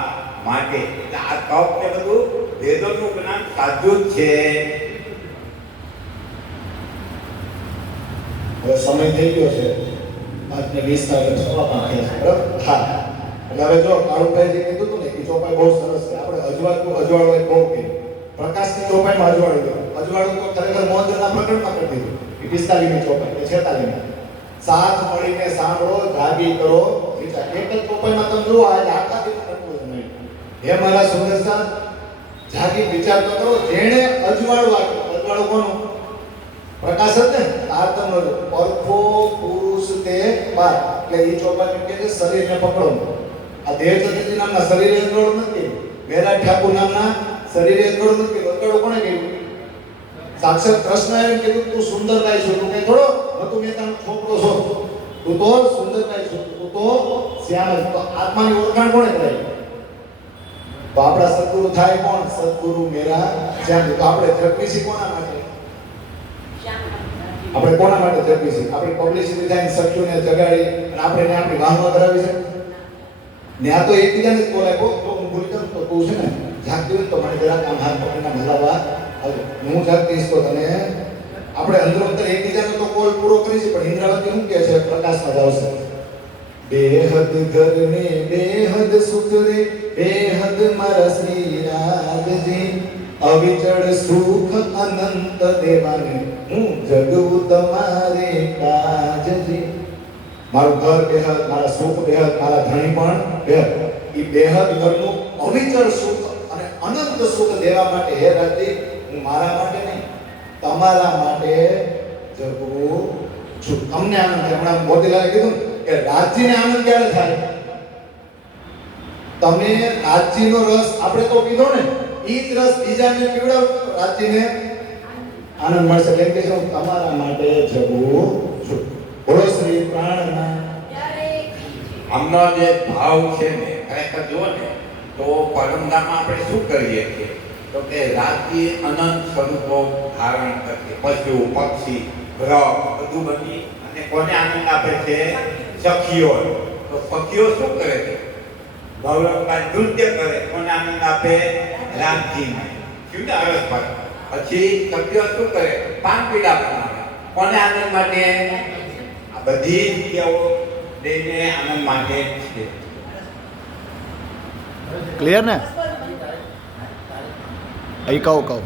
માટે. એટલે આ તપ ને બધું વેદોનું જ્ઞાન સાચું જ છે. હવે સમય થઈ ગયો છે 5:20 થવા માંગે છે, બરાબર? હા, એટલે હવે જો કાળુભાઈ જે કીધું હતું ને એ ચોપાઈ બહુ સરસ છે. આપણે અજવાળું બહુ કે પ્રકાશની ચોપાઈમાં અજવાળું તો ખરેખર મોહનના પ્રકરણમાં કરી દીધું. 45ની ચોપાઈ કે 46ની સાથ મળીને સાંભળો જાગી કરો વિચાર. એક જ ચોપાઈમાં તમે જુઓ આજે આખા દિવસ નટવું જ નહીં. હે મારા સુંદરસા જાગી વિચાર તો કરો. જેણે અજવાળું આપ્યું, અજવાળું કોનું? પ્રકાશ જ ને. તારતમ્ય પરખો પુરુષ તે બાર. એટલે એ ચોપાઈ કે છે શરીરને પકડો. આ દેવચંદ્રજી નામના શરીરે અજવાળું નથી, મેરા ઠાકુર નામના શરીરે અજવાળું નથી. અજવાળું કોણે કહ્યું? સાક્ષાત કૃષ્ણએ કીધું તું સુંદર ગાય છો. તું કઈ થોડો નતું મહેતાનો છોકરો છો, તું તો સુંદર ગાય છો, તું તો શ્યામ. તો આત્માની ઓળખાણ કોણે કરાવી? તો આપણા સદગુરુ થાય કોણ? સદગુરુ મેરા શ્યામ. તો આપણે જપી છીએ કોના માટે? આપણે કોના માટે જપી છીએ? આપણી પબ્લિસિટી થાય, સત્યુને જગાડી અને આપણે આપણી વાહનો કરાવી છે ને. આ તો એકબીજાને જ બોલાય. તો હું ભૂલી જાઉં તો તું છે ને જાગતી હોય તો મને જરાક આમ હાથ પકડીને હલાવવા આવજો. હું જાગતીશ તો તને આપણે અંદરો અંદર એકબીજાનો તો કોલ પૂરો કરીશું. પણ ઇન્દ્રાવતી શું કહે છે? પ્રકાશમાં જ આવશે. બેહદ ઘરને બેહદ સુખ રે બેહદ મારા શ્રી રાજજી, અવિચળ સુખ અનંત દેવાને હું જગવું તમારે કાજજી. મારું ઘર બેહદ, મારા સુખ બેહદ, મારા ધણી પણ બેહદ. એ બેહદ ઘરનું અવિચળ સુખ અને અનંત સુખ દેવા માટે હે રાજજી હું મારા માટે નહીં તમારા માટે જગવું છું. તમને આનંદ થાય. હમણાં મોતીલાલે કીધું કે રાજજીને આનંદ ક્યારે થાય? તમે રાજજીનો રસ આપણે તો પીધો ને, ઈ જ રસ બીજાને પીવડાવ તો રાજીને આનંદ મળશે. એટલે કે હું તમારા માટે જગું છું. બોલો શ્રી પ્રાણના. આમનો જે ભાવ છે ને ખરેખર જુઓ ને તો પરમધામમાં આપણે શું કરીએ છીએ તો કે રાત્રિ અનંત સ્વરૂપો ધારણ કરીએ, પશુ પક્ષી ગ્રહ બધું બની અને કોને આનંદ આપે છે? સખીઓ. તો સખીઓ શું કરે છે? ગૌરવભાઈ નૃત્ય કરે, કોને આનંદ આપે? રામજીને. શું ને અરસ પર પછી સખીઓ શું કરે? પાન પીડા બનાવે, કોને આનંદ માટે? આ બધી ક્રિયાઓ લઈને આનંદ માટે છે. ક્લિયર ને? અહીં કહું